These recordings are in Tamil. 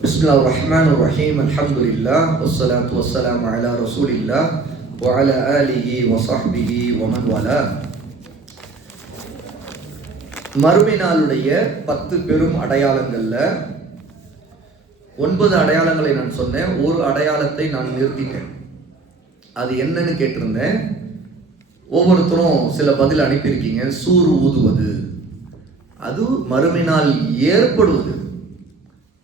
பிஸ்மில்லாஹிர் ரஹ்மானிர் ரஹீம். அல்ஹம்துலில்லாஹ் வஸ்ஸலாத்து வஸ்ஸலாமு அலா ரசூலில்லாஹ் வ அலா ஆலிஹி வ ஸஹ்பிஹி வ மன் வாலா. மறுமை நாளுடைய 10 பெரும் அடையாளங்கள்ல 9 அடையாளங்களை நான் சொன்னேன். ஒரு அடையாளத்தை நான் நிறுத்திட்டேன். அது என்னன்னு கேட்டிருந்தேன். ஒவ்வொருத்தரும் சில பதில் அனுப்பியிருக்கீங்க. சூர் ஊதுவது, அது மறுமை நாள் ஏற்படுவது.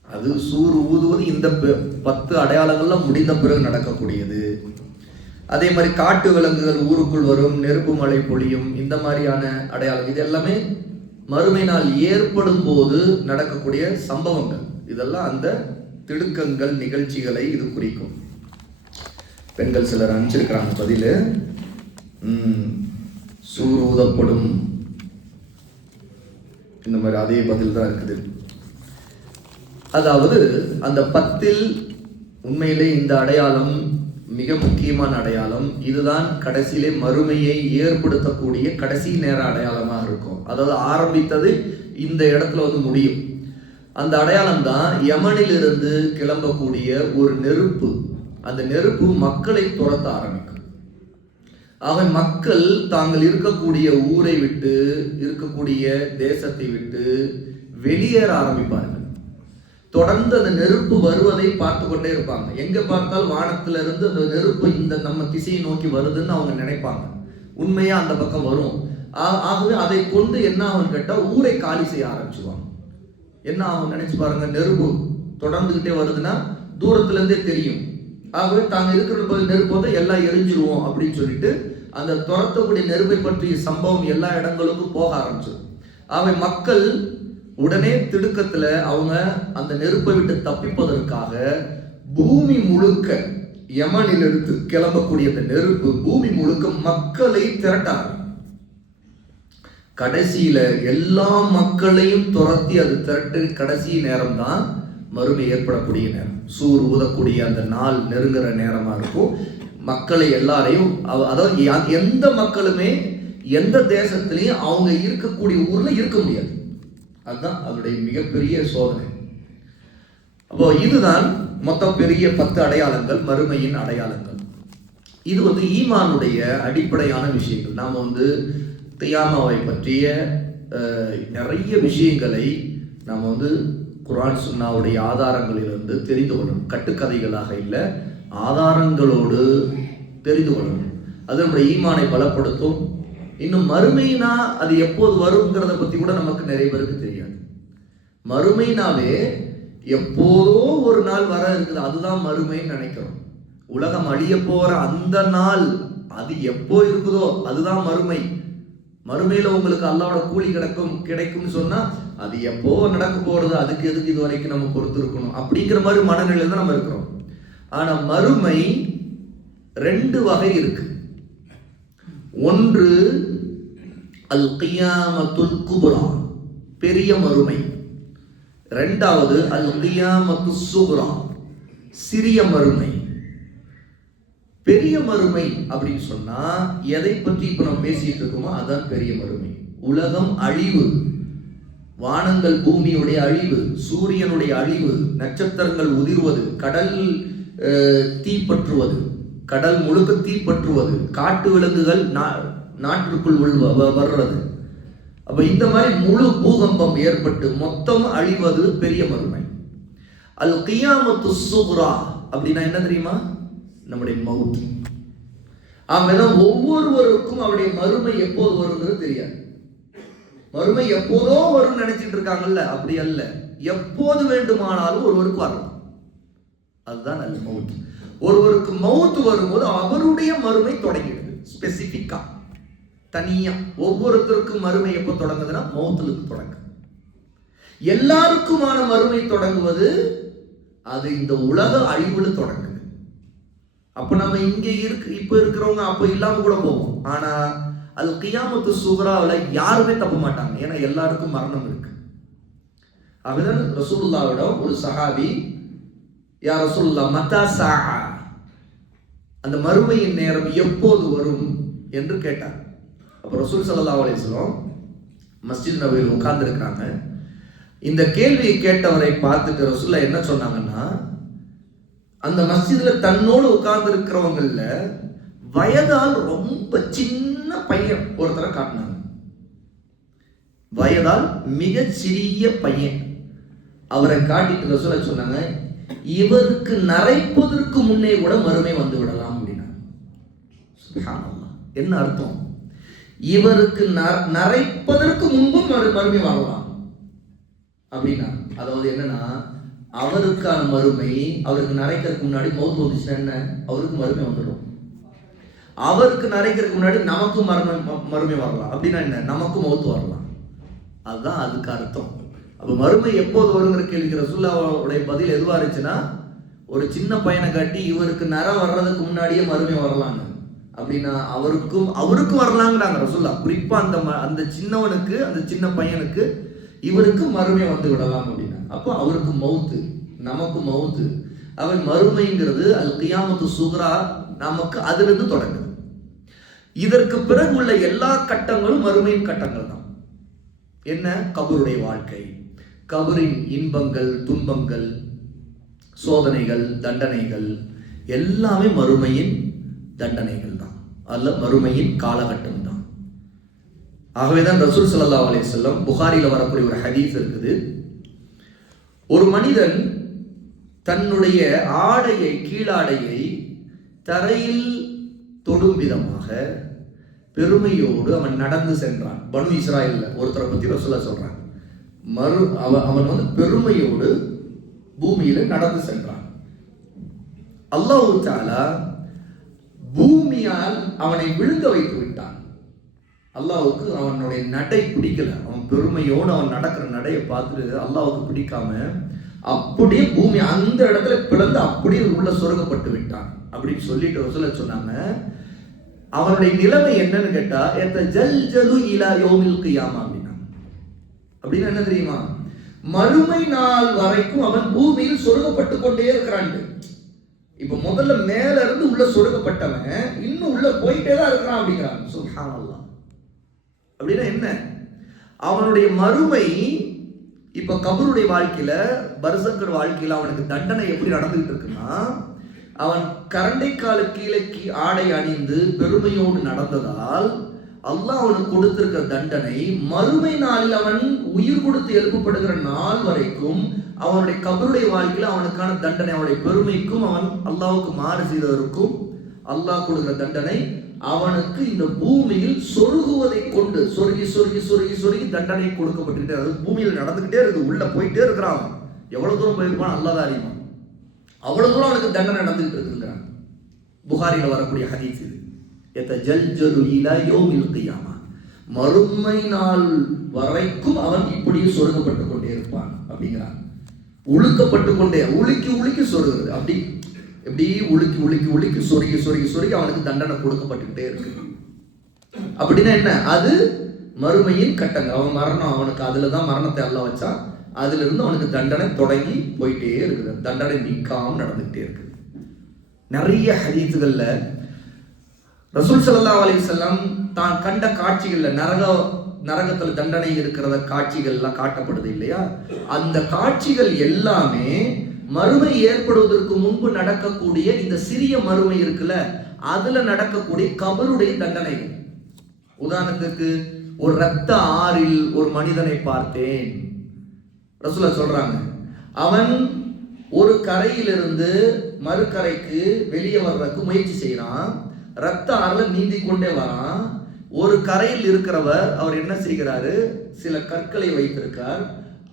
அது சூர் ஊதுவது இந்த 10 அடையாளங்கள்ல முடிந்த பிறகு நடக்கக்கூடியது. அதே மாதிரி காட்டு விலங்குகள் ஊருக்குள் வரும், நெருப்பு மழை பொழியும், இந்த மாதிரியான அடையாளம். இது எல்லாமே மறுமை நாள் ஏற்படும் போது நடக்கக்கூடிய சம்பவங்கள். இதெல்லாம் அந்த திடுக்கங்கள், நிகழ்ச்சிகளை இது குறிக்கும். பெண்கள் சிலர் அனுப்பிச்சிருக்கிறாங்க பதில். சூர் ஊதப்படும், இந்த மாதிரி அதே பதில் தான் இருக்குது. அதாவது அந்த 10 உண்மையிலே இந்த அடையாளம் மிக முக்கியமான அடையாளம். இதுதான் கடைசியிலே மறுமையை ஏற்படுத்தக்கூடிய கடைசி நேர அடையாளமாக இருக்கும். அதாவது ஆரம்பித்தது இந்த இடத்துல முடியும். அந்த அடையாளம் தான் யமனிலிருந்து கிளம்பக்கூடிய ஒரு நெருப்பு. அந்த நெருப்பு மக்களை துரத்த ஆரம்பிக்கும். ஆக மக்கள் தாங்கள் இருக்கக்கூடிய ஊரை விட்டு, இருக்கக்கூடிய தேசத்தை விட்டு வெளியேற ஆரம்பிப்பார்கள். தொடர்ந்து அந்த நெருப்பு வருவதை பார்த்து கொண்டே இருப்பாங்க. எங்க பார்த்தால் வானத்துல இருந்து அந்த நெருப்பு இந்த நம்ம திசையை நோக்கி வருதுன்னு அவங்க நினைப்பாங்க. உண்மையா அந்த பக்கம் வரும். ஆகவே அதை கொண்டு என்ன ஆகும் கேட்டா, ஊரை காலி செய்ய ஆரம்பிச்சுவாங்க. என்ன ஆகும் நினைச்சு பாருங்க. நெருப்பு தொடர்ந்துகிட்டே வருதுன்னா தூரத்துல இருந்தே தெரியும். ஆகவே தாங்க இருக்கிற நெருப்பு வந்து எல்லாம் எரிஞ்சிருவோம் அப்படின்னு சொல்லிட்டு அந்த துரத்தக்கூடிய நெருப்பை பற்றிய சம்பவம் எல்லா இடங்களுக்கும் போக ஆரம்பிச்சிடும். ஆகவே மக்கள் உடனே திடுக்கத்துல அவங்க அந்த நெருப்பை விட்டு தப்பிப்பதற்காக பூமி முழுக்க, யமனிலிருந்து கிளம்பக்கூடிய அந்த நெருப்பு பூமி முழுக்க மக்களை திரட்டாங்க. கடைசியில எல்லா மக்களையும் துரத்தி அது திரட்டு கடைசி நேரம் தான் மறுமை ஏற்படக்கூடிய நேரம். சூர் ஊதக்கூடிய அந்த நாள் நெருங்குற நேரமா இருக்கும். மக்களை எல்லாரையும், அதாவது எந்த மக்களுமே எந்த தேசத்திலையும் அவங்க இருக்கக்கூடிய ஊர்ல இருக்க முடியாது. அதுதான் அவருடைய மிகப்பெரிய சோதனை. அப்போ இதுதான் மொத்தம் பெரிய 10 அடையாளங்கள், மறுமையின் அடையாளங்கள். இது ஈமானுடைய அடிப்படையான விஷயங்கள். நாம கியாமாவை பற்றிய நிறைய விஷயங்களை நாம் குர்ஆன் சுன்னாவுடைய ஆதாரங்களிலிருந்து தெரிந்து கொள்ளணும். கட்டுக்கதைகளாக இல்லை, ஆதாரங்களோடு தெரிந்து கொள்ளணும். அது நம்முடைய ஈமானை பலப்படுத்தும். இன்னும் மறுமைனா அது எப்போது வருங்கிறத பத்தி கூட நமக்கு நிறைய பேருக்கு தெரியாது. மறுமைனாவே எப்போதோ ஒரு நாள் வர இருக்குது, அதுதான் மறுமைன்னு நினைக்கிறோம். உலகம் அழிய போற அந்த நாள் அது எப்போ இருக்குதோ அதுதான் மறுமை. மறுமையில உங்களுக்கு அல்லாஹ்வோட கூலி கிடைக்கும்னு சொன்னா அது எப்போ நடக்க போறது, அதுக்கு எதுக்கு இது வரைக்கும் நம்ம பொறுத்து இருக்கணும் அப்படிங்கிற மாதிரி மனநிலையில தான் நம்ம இருக்கிறோம். ஆனா மறுமை 2 வகை இருக்கு. ஒன்று அல் கியாமத்துல் குப்ரா, பெரிய மறுமை. இரண்டாவது அல் கியாமத்து சுக்ரா, சிறிய மறுமை. பெரிய மறுமை அப்படின்னு சொன்னா எதை பற்றி இப்ப நம்ம பேசிட்டு இருக்கோமோ அதான் பெரிய மறுமை. உலகம் அழிவு, வானங்கள் பூமியுடைய அழிவு, சூரியனுடைய அழிவு, நட்சத்திரங்கள் உதிர்வது, கடல் தீப்பற்றுவது, கடல் முழுக்க தீப்பற்றுவது, காட்டு விலங்குகள் நாட்டிற்குள் வர்றது. அப்ப இந்த மாதிரி முழு பூகம்பம் ஏற்பட்டு மொத்தம் அழிவது பெரிய மறுமை. அல் கியாமத்து சுக்ரா அப்படின்னா என்ன தெரியுமா? நம்முடைய மவுத். ஆகதான் ஒவ்வொருவருக்கும் அவருடைய மறுமை எப்போது வருங்கிறது தெரியாது. மறுமை எப்போதோ வரும் நினைச்சிட்டு இருக்காங்கல்ல, அப்படி அல்ல. எப்போது வேண்டுமானாலும் ஒருவருக்கு வரலாம். அதுதான் நல்ல மவுத். ஒருவருக்கு மவுத் வரும்போது அவருடைய மறுமை தொடங்கிடுது. ஸ்பெசிபிக்கா தனியா ஒவ்வொருத்தருக்கும் மறுமை எப்போ தொடங்குதுன்னா மவுத்துக்கு தொடங்கு. எல்லாருக்குமான மறுமை தொடங்குவது அது இந்த உலக அழிவுல தொடங்குது. அப்ப நம்ம இங்க இப்ப இருக்கிறவங்க அப்ப இல்லாம கூட போவோம். ஆனா அது கியாமத்து சுக்ராவுல யாருமே தப்ப மாட்டாங்க. ஏன்னா எல்லாருக்கும் மரணம் இருக்கு. அப்படிதான் ரசூலுல்லாஹ்விடம் ஒரு சஹாபி, யா ரசூலுல்லாஹ் மத்தா ஸாஅ, அந்த மறுமையின் நேரம் எப்போது வரும் என்று கேட்டார். அப்ப ரசூல் ஸல்லல்லாஹு அலைஹி வஸல்லம் மஸ்ஜித் நபவியில் உட்கார்ந்து இருக்கிறாங்க. இந்த கேள்வியை கேட்டவரை பார்த்துட்டு ரசூலுல்லாஹ் என்ன சொன்னாங்கன்னா, அந்த மஸ்ஜித்ல தன்னோடு உட்கார்ந்து இருக்கிறவங்கள்ல வயதால் ரொம்ப சின்ன பையன் ஒருத்தரை காட்டினாங்க. வயதால் மிக சிறிய பையன் அவரை காட்டிட்டு ரசூலுல்லாஹ் சொன்னாங்க, இவருக்கு நரைப்பதற்கு முன்னே கூட மறுமை வந்து விடலாம் அப்படின்னா. சுப்ஹானல்லாஹ், என்ன அர்த்தம்? இவருக்கு நரைப்பதற்கு முன்பும் மறுமை வரலாம் அப்படின்னா. அதாவது என்னன்னா, அவருக்கான மறுமை, அவருக்கு நரைக்கிறதுக்கு முன்னாடி மௌத் வந்துச்சுன்னா என்ன, அவருக்கு மறுமை வந்துடும். அவருக்கு நரைக்கிறதுக்கு முன்னாடி நமக்கும் மறுமை வரலாம் அப்படின்னா என்ன, நமக்கும் மௌத் வரலாம். அதுதான் அதுக்கு அர்த்தம். அப்ப மறுமை எப்போது வருங்கிற கேள்விக்கு ரசூலுல்லாஹ்வுடைய பதில் எதுவா இருந்துச்சுன்னா, ஒரு சின்ன பையனை காட்டி இவருக்கு நர வர்றதுக்கு முன்னாடியே மறுமை வரலாங்க அப்படின்னா அவருக்கும் வரலாங்கிறாங்க ரசூலுல்லாஹ். குறிப்பா அந்த சின்னவனுக்கு, அந்த சின்ன பையனுக்கு இவருக்கு மறுமை வந்து விடலாம் அப்படின்னா. அப்போ அவருக்கு மௌத்து, நமக்கு மௌத்து. அவன் மறுமைங்கிறது அல் கியாமத்து சுக்ரா, நமக்கு அதிலிருந்து தொடங்குது. இதற்கு பிறகு உள்ள எல்லா கட்டங்களும் மறுமையின் கட்டங்கள் தான். என்ன? கபருடைய வாழ்க்கை, கபரின் இன்பங்கள், துன்பங்கள், சோதனைகள், தண்டனைகள் எல்லாமே மறுமையின் தண்டனைகள் தான், அல்ல மறுமையின் காலகட்டம் தான். ஆகவேதான் ரசூல் ஸல்லல்லாஹு அலைஹி வஸல்லம் புகாரில வரக்கூடிய ஒரு ஹதீஸ் இருக்குது. ஒரு மனிதன் தன்னுடைய ஆடையை, கீழாடையை தரையில் தொடும் விதமாக பெருமையோடு அவன் நடந்து சென்றான். பனு இஸ்ராயல்ல ஒருத்தரை பத்தி ரசூலுல்லாஹ் சொல்றாங்க. அவன் வந்து பெருமையோடு பூமியில நடந்து சென்றான். அல்லாஹ் தஆலா பூமியால் அவனை விழுங்க வைத்து விட்டான். அல்லாஹ்வுக்கு அவனுடைய நடை பிடிக்கல. அவன் பெருமையோடு அவன் நடக்கிற நடையை பார்த்துட்டு அல்லாஹ்வுக்கு பிடிக்காம அப்படியே பூமி அந்த இடத்துல பிளந்து அப்படியே உள்ள சொருகப்பட்டு விட்டான் அப்படின்னு சொல்லிட்டு ரசூலுல்லாஹ் சொன்னாங்க. அவனுடைய நிலைமை என்னன்னு கேட்டா, யதஜல்ஜலு இலா யௌமில் கியாமா அப்படின்னா. அப்படின்னா என்ன தெரியுமா? மறுமை நாள் வரைக்கும் அவன் பூமியில் சொருகப்பட்டு கொண்டே இருக்கிறான். இப்ப முதல்ல மேல இருந்து உள்ள சொருகப்பட்டவன் இன்னும் உள்ள போயிட்டே தான் இருக்கிறான் அப்படிங்கிறான். சுப்ஹானல்லாஹ். அப்படின்னா என்ன? அவனுடைய மறுமை இப்ப கபருடைய வாழ்க்கையில, பர்சக்கர் வாழ்க்கையில அவனுக்கு தண்டனை எப்படி நடந்துகிட்டு இருக்குன்னா, அவன் கரண்டைக்கால கீழே ஆடை அணிந்து பெருமையோடு நடந்ததால் அல்லாஹ் அவனுக்கு கொடுத்திருக்கிற தண்டனை, மறுமை நாளில் அவன் உயிர் கொடுத்து எழுப்பப்படுகிற நாள் வரைக்கும் அவனுடைய கபருடைய வாழ்க்கையில அவனுக்கான தண்டனை, அவனுடைய பெருமைக்கும் அவன் அல்லாஹ்வுக்கு மாறு செய்ததற்கும் அல்லாஹ் கொடுக்கிற தண்டனை அவனுக்கு இந்த பூமியில் சொருகுவதை கொண்டு சொருகி சொருகி சொருகி சொருகி தண்டனை கொடுக்கப்பட்டுக்கிட்டே, அதாவது பூமியில் நடந்துகிட்டே இருக்கு, உள்ள போயிட்டே இருக்கிறான். எவ்வளவு தூரம் போயிருப்பான் அல்லாஹ் தான் அறிவான். அவ்வளவு தூரம் அவனுக்கு தண்டனை நடந்துகிட்டு இருக்குங்கிறான். புகாரில வரக்கூடிய ஹதீஸ் இது. யதஜல்ஜலு இலா யௌமில் கியாமா, மறுமை நாள் வரைக்கும் அவன் இப்படியே சொருகப்பட்டு கொண்டே இருப்பான் அப்படிங்கிறான். உழுக்கப்பட்டு கொண்டே, உலுக்கி உலுக்கி சொருகிறது. அப்படி எப்படி உலுக்கி உலுக்கி உலுக்கி சொருகி சொருகி சொருகி அவனுக்கு தண்டனை கொடுக்கப்பட்டுக்கிட்டே இருக்கு. அப்படின்னா என்ன? அது மறுமையின் கட்டங்கள். அவன் மரணம், அவனுக்கு அதுலதான் மரணத்தை அல்லாஹ் வச்சான். அதுல இருந்து அவனுக்கு தண்டனை தொடங்கி போயிட்டே இருக்குது. தண்டனை நிற்காம நடந்துகிட்டே இருக்கு. நிறைய ஹதீஸ்கள்ல ரசூல் ஸல்லல்லாஹு அலைஹி வஸல்லம் தான் கண்ட காட்சிகள்ல, நரகத்துல தண்டனை இருக்கிறத காட்சிகள் எல்லாம் காட்டப்படுது இல்லையா? அந்த காட்சிகள் எல்லாமே மறுமை ஏற்படுவதற்கு முன்பு நடக்கக்கூடிய இந்த சிறிய மறுமை இருக்குல்ல, அதுல நடக்கக்கூடிய கபருடைய தண்டனைகள். உதாரணத்துக்கு, ஒரு இரத்த ஆறில் ஒரு மனிதனை பார்த்தேன். ரசூலுல்லாஹ் சொல்றாங்க, அவன் ஒரு கரையிலிருந்து மறுகரைக்கு வெளியே வர்றதுக்கு முயற்சி செய்யறான். ரத்த ஆறுல நீந்தி கொண்டே வரான். ஒரு கரையில் இருக்கிறவர் அவர் என்ன செய்கிறாரு, சில கற்களை வைத்திருக்கார்.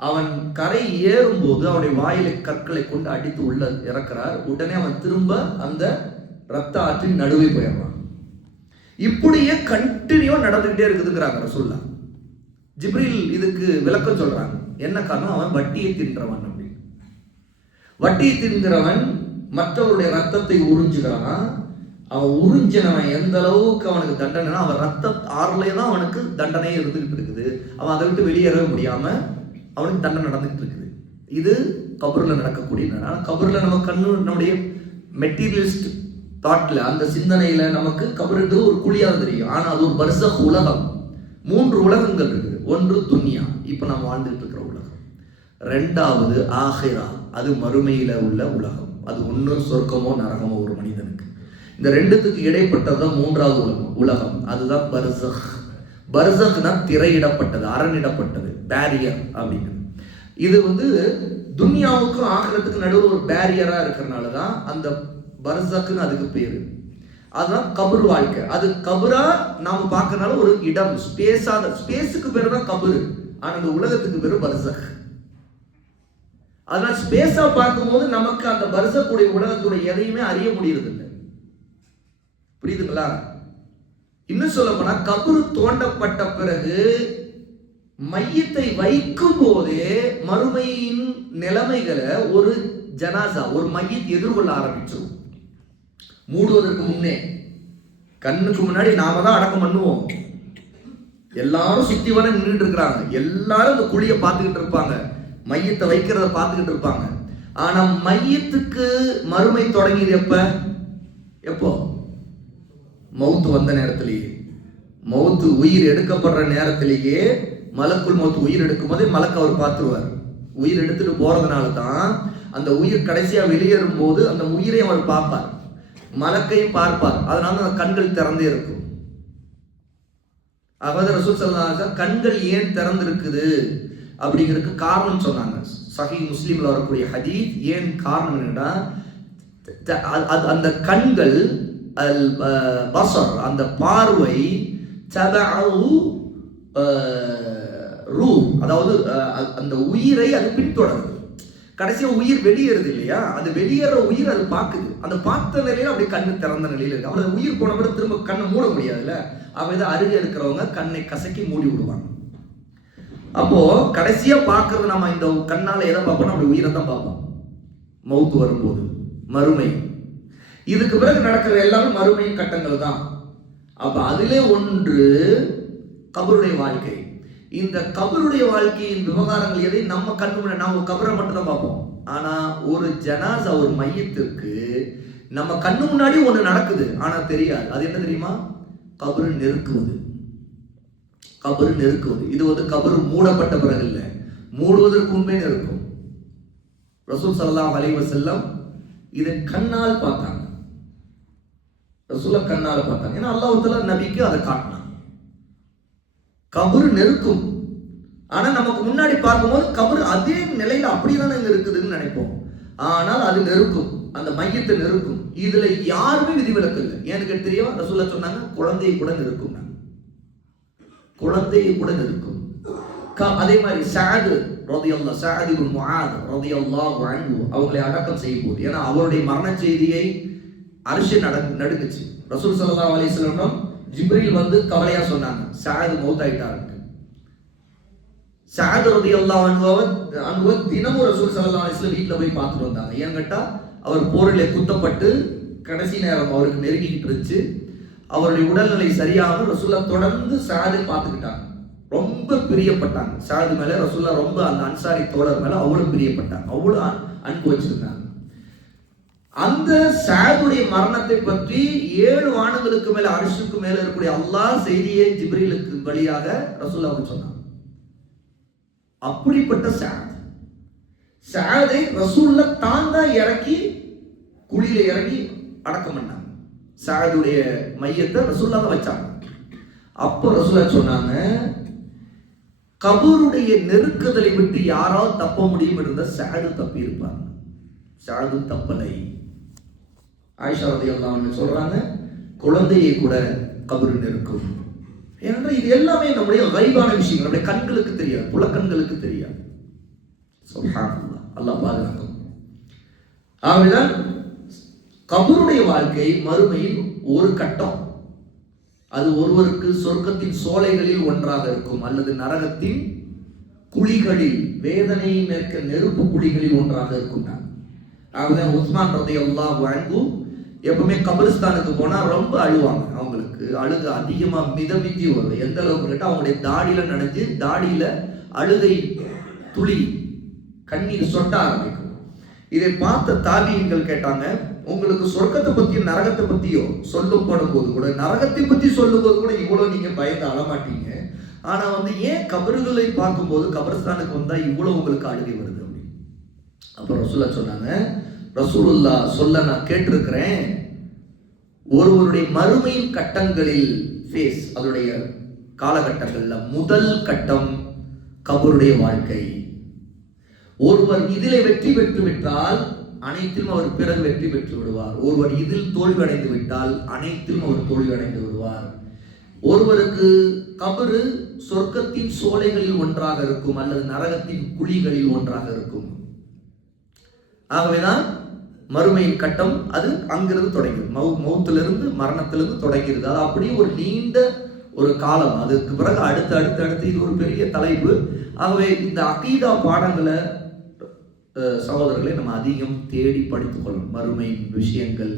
அவன் கரை ஏறும்போது அவனுடைய வாயில கற்களை கொண்டு அடித்து உள்ள இறக்கிறார். உடனே அவன் திரும்ப அந்த ரத்த ஆற்றின் நடுவே போயிடுறான். இப்படியே கண்டினியூவா நடந்துகிட்டே இருக்குதுங்கிறாங்க ரசூலுல்லாஹ். ஜிப்ரீல் இதுக்கு விளக்கம் சொல்றாங்க. என்ன காரணம்? அவன் வட்டியை தின்றவன் அப்படின்னு. வட்டியை தின்கிறவன் மற்றவருடைய ரத்தத்தை உறிஞ்சுகிறான். அவன் உறிஞ்சினவன் எந்த அளவுக்கு அவனுக்கு தண்டனைனா, அவன் ரத்த ஆறுலே தான் அவனுக்கு தண்டனை இருந்துகிட்டு இருக்குது. அவன் அதை விட்டு வெளியேறவே முடியாம அவனுக்கு தண்டனை நடந்துகிட்டு இருக்குது. இது கபர்ல நடக்கக்கூடிய. ஆனால் கபர்ல நம்ம நம்முடைய மெட்டீரியலிஸ்ட் தாட்ல, அந்த சிந்தனையில நமக்கு கபருன்றது ஒரு குழியாக தெரியும். ஆனா அது ஒரு பர்சக் உலகம். 3 உலகங்கள் இருக்குது. ஒன்று துன்யா, இப்ப நம்ம வாழ்ந்துட்டு இருக்கிற உலகம். ரெண்டாவது ஆஹிரா, அது மறுமையில உள்ள உலகம். அது ஒன்று சொர்க்கமோ நரகமோ ஒரு மனிதனுக்கு. இந்த ரெண்டுத்துக்கு இடைப்பட்டதுதான் மூன்றாவது உலகம், அதுதான் பர்சக். பர்சக்னா திரையிடப்பட்டது, அரணிடப்பட்டது, பேரியர் அப்படிங்கிறது. இது துன்யாவுக்கும் ஆகிரத்துக்கு நடுவில் ஒரு பேரியரா இருக்கிறனால தான் அந்த பர்சக்னு அதுக்கு பேரு. அதுதான் கபர் வாழ்க்கை. அது கபரா நாம பார்க்கறனால ஒரு இடம், ஸ்பேஸுக்கு பேரு தான் கபரு. ஆனா அந்த உலகத்துக்கு பேரு பர்சக். அதனால ஸ்பேஸா பார்க்கும்போது நமக்கு அந்த பர்சக்குடைய உலகத்துடைய எதையுமே அறிய முடியறது இல்லை. புரியுதுங்களா? இன்னும் சொல்ல போனா கபரு தோண்டப்பட்ட பிறகு மையத்தை வைக்கும் போதே மறுமையின் நிலைமைகளை ஒரு ஜனாசா, ஒரு மையத்தை எதிர்கொள்ள ஆரம்பிச்சிடும். மூடுவதற்கு முன்னே கண்ணுக்கு முன்னாடி நாம தான் அடக்கம் பண்ணுவோம். எல்லாரும் சுத்தி வர நின்றுட்டு இருக்கிறாங்க, எல்லாரும் இந்த குழியை பார்த்துக்கிட்டு இருப்பாங்க, மையத்தை வைக்கிறத பார்த்துக்கிட்டு இருப்பாங்க. ஆனா மையத்துக்கு மறுமை தொடங்கியது எப்போ? மௌத்து வந்த நேரத்திலேயே, மௌத்து உயிர் எடுக்கப்படுற நேரத்திலேயே, மலக்குள் மௌத்து உயிர் எடுக்கும் போதே மலக்கு அவர் பார்த்துருவார். உயிர் எடுத்துட்டு போறதுனால தான் அந்த உயிர் கடைசியா வெளியேறும் போது அந்த உயிரை அவர் பார்ப்பார், மலக்கையும் பார்ப்பார். அதனால அந்த கண்கள் திறந்தே இருக்கும். அதாவது ரசூல் ஸல்லல்லாஹு அலைஹி வஸல்லம் கண்கள் ஏன் திறந்திருக்குது அப்படிங்கிறதுக்கு காரணம் சொன்னாங்க. சஹீஹ் முஸ்லிம்ல வரக்கூடிய ஹதீஸ். ஏன் காரணம் என்னன்னா, அந்த கண்கள் பஸர், அந்த பார்வை, ரூஹ், அதாவது அந்த உயிரை அது பின்தொடருது. கடைசியா உயிர் வெளியேறுது இல்லையா, அது வெளியேற உயிர் அது பார்க்குது. அந்த பார்த்த நிலையில அப்படியே கண்ணு திறந்த நிலையில இருக்கு. அவ்வளவு உயிர் போன பிறகு திரும்ப கண்ணை மூட முடியாதுல்ல. அவங்க அருகே இருக்கிறவங்க கண்ணை கசக்கி மூடி விடுவாங்க. அப்போ கடைசியா பார்க்கறது நம்ம இந்த கண்ணால எதை பார்ப்போம்? அப்படி உயிரை தான் பார்ப்போம் மௌத்து வரும்போது, மறுமை. இதுக்கு பிறகு நடக்கிற எல்லாமே மறுமையின் கட்டங்கள் தான். அப்ப அதிலே ஒன்று கபருடைய வாழ்க்கை. இந்த கபருடைய வாழ்க்கையின் விவகாரங்கள் எதை நம்ம கண்ணு முன்னாடி, நம்ம கபரை மட்டும் தான் பார்ப்போம். ஆனா ஒரு ஜனாசா, ஒரு மையத்திற்கு நம்ம கண்ணு முன்னாடி ஒண்ணு நடக்குது, ஆனா தெரியாது. அது என்ன தெரியுமா? கபரு நெருக்குவது. கபரு நெருக்குவது. இது கபரு மூடப்பட்ட பிறகு இல்லை, மூடுவதற்கு முன்பே நெருக்கும். ரசூல் ஸல்லல்லாஹு அலைஹி வஸல்லம் இதை கண்ணால் பார்த்தாங்க. ரசூல கண்ணால் பார்த்தாங்க. ஏன்னா அல்லாஹ் தஆலா நபிக்கு அதை காட்டினான். கபரு நெருக்கும். ஆனா நமக்கு முன்னாடி பார்க்கும்போது கபரு அதே நிலையில அப்படிதானே இருக்குதுன்னு நினைப்போம். ஆனால் அது நெருக்கும், அந்த மையத்தை நெருக்கும். இதுல யாருமே விதிவிலக்கு இல்லை. எனக்கு தெரியும், ரசூலா சொன்னாங்க குழந்தையை கூட நெருக்கும், குழந்தையை கூட நெருக்கும். அதே மாதிரி சஅத் ரலியல்லாஹு, சஅத் இப்னு முஆத் ரலியல்லாஹு அன்ஹு அவங்களை அடக்கம் செய்யும் போது, ஏன்னா அவருடைய மரண செய்தியை அரிசி நடுங்குச்சு. ரசூல் ஸல்லல்லாஹு அலைஹி வஸல்லம் ஜிப்ரீல் கவலையா சொன்னாங்க, சஅத் மௌத்தாயிட்டாரு. சஅத் ரலியல்லாஹு அன்ஹு தினமும் ரசூல் ஸல்லல்லாஹு அலைஹி வஸல்லம் வீட்ல போய் பார்த்துட்டு வந்தாங்க. ஏன் கேட்டா, அவர் போரிலே குத்தப்பட்டு கடைசி நேரம் அவருக்கு நெருங்கிட்டு இருந்துச்சு. அவருடைய உடல்நிலை சரியாக ரசூல்லா தொடர்ந்து சஅதை பார்த்துக்கிட்டாங்க. ரொம்ப பிரியப்பட்டாங்க சஅத் மேல. ரசூல்லா ரொம்ப அந்த அன்சாரி தோழர் மேல அவ்வளவு பிரியப்பட்டாங்க, அவ்வளவு அன்பு வச்சிருந்தாங்க. அந்த சஅதுடைய மரணத்தை பற்றி 7 வானங்களுக்கு மேல, அரிசுக்கு மேல இருக்கக்கூடிய அல்லாஹ் செய்தியை ஜிப்ரீலுக்கு வழியாக ரசூலுல்லாஹ் சொன்னாங்க. அப்படிப்பட்ட சஅதை ரசூலுல்லாஹ் தான் இறக்கி குழியில இறங்கி அடக்கம் பண்ணாங்க. சஅதுடைய மையத்தை ரசூலுல்லாஹ் தான் வச்சாங்க. அப்போ ரசூலுல்லாஹ் சொன்னாங்க, கபருடைய நெருக்குதலை விட்டு யாராவது தப்ப முடியும் இருந்த சஅது தப்பி இருப்பாங்க. சஅது தப்பலை. ஆயிஷா ரலியல்லாஹு அன்ஹா சொல்றாங்க, குழந்தையை கூட கபரு நெருக்கும். ஏனென்றால் இது எல்லாமே நம்முடைய கைபான விஷயங்கள், நம்முடைய கண்களுக்கு தெரியாது, புலக்கண்களுக்கு தெரியாது. சுப்ஹானல்லாஹ், அல்லாஹ் பாதுகாக்கும். ஆகவேதான் கபருடைய வாழ்க்கை மறுமையில் ஒரு கட்டம். அது ஒருவருக்கு சொர்க்கத்தின் சோலைகளில் ஒன்றாக இருக்கும், அல்லது நரகத்தின் குழிகளில், வேதனை மேற்க நெருப்பு குழிகளில் ஒன்றாக இருக்கும். ஆகவே உஸ்மான் ரலியல்லாஹு அன்ஹு எப்பவுமே கபரிஸ்தானுக்கு போனா ரொம்ப அழுவாங்க. அவங்களுக்கு அழுக அதிகமா மிதமிஞ்சி வரும். எந்த அளவுக்கு கேட்டா, அவங்களுடைய தாடியில நனைஞ்சு தாடியில அழுகை துளி கண்ணீர் சொட்ட ஆரம்பிக்கும். இதை பார்த்த தாபியீன்கள் கேட்டாங்க, உங்களுக்கு சொர்க்கத்தை பத்தியோ நரகத்தை பத்தியோ சொல்லப்படும் போது கூட, நரகத்தை பத்தி சொல்லும் போது கூட இவ்வளவு நீங்க பயந்து அழமாட்டீங்க, ஆனா ஏன் கபறுகளை பார்க்கும்போது கபர்ஸ்தானுக்கு வந்தா இவ்வளவு உங்களுக்கு அழுகை வருது அப்படின்னு. அப்ப ரசூலுல்லாஹ் சொன்னாங்க, ரசூலுல்லாஹ் சொல்ல நான் கேட்டிருக்கிறேன், ஒருவருடைய மறுமையின் கட்டங்களில் ஃபேஸ், அதனுடைய காலகட்டங்கள்ல முதல் கட்டம் கபருடைய வாழ்க்கை. ஒருவர் இதிலே வெற்றி பெற்று விட்டால் அனைத்திலும் அவர் பிறகு வெற்றி பெற்று விடுவார். ஒருவர் இதில் தோல்வி அடைந்து விட்டால் அனைத்திலும் அவர் தோல்வி அடைந்து விடுவார். ஒருவருக்கு கபரு சொர்க்கத்தின் சோலைகளில் ஒன்றாக இருக்கும் அல்லது நரகத்தின் குழிகளில் ஒன்றாக இருக்கும். ஆகவேதான் மறுமையின் கட்டம் அது அங்கிருந்து தொடங்கிறது, மௌத்திலிருந்து மரணத்திலிருந்து தொடங்கிறது. அது அப்படியே ஒரு நீண்ட ஒரு காலம். அதுக்கு பிறகு அடுத்து அடுத்து அடுத்து இது ஒரு பெரிய தலைப்பு. ஆகவே இந்த அகீதா பாடங்களை சகோதரர்களை நம்ம அதிகம் தேடி படித்துக் கொள்ளணும். மறுமையின் விஷயங்கள்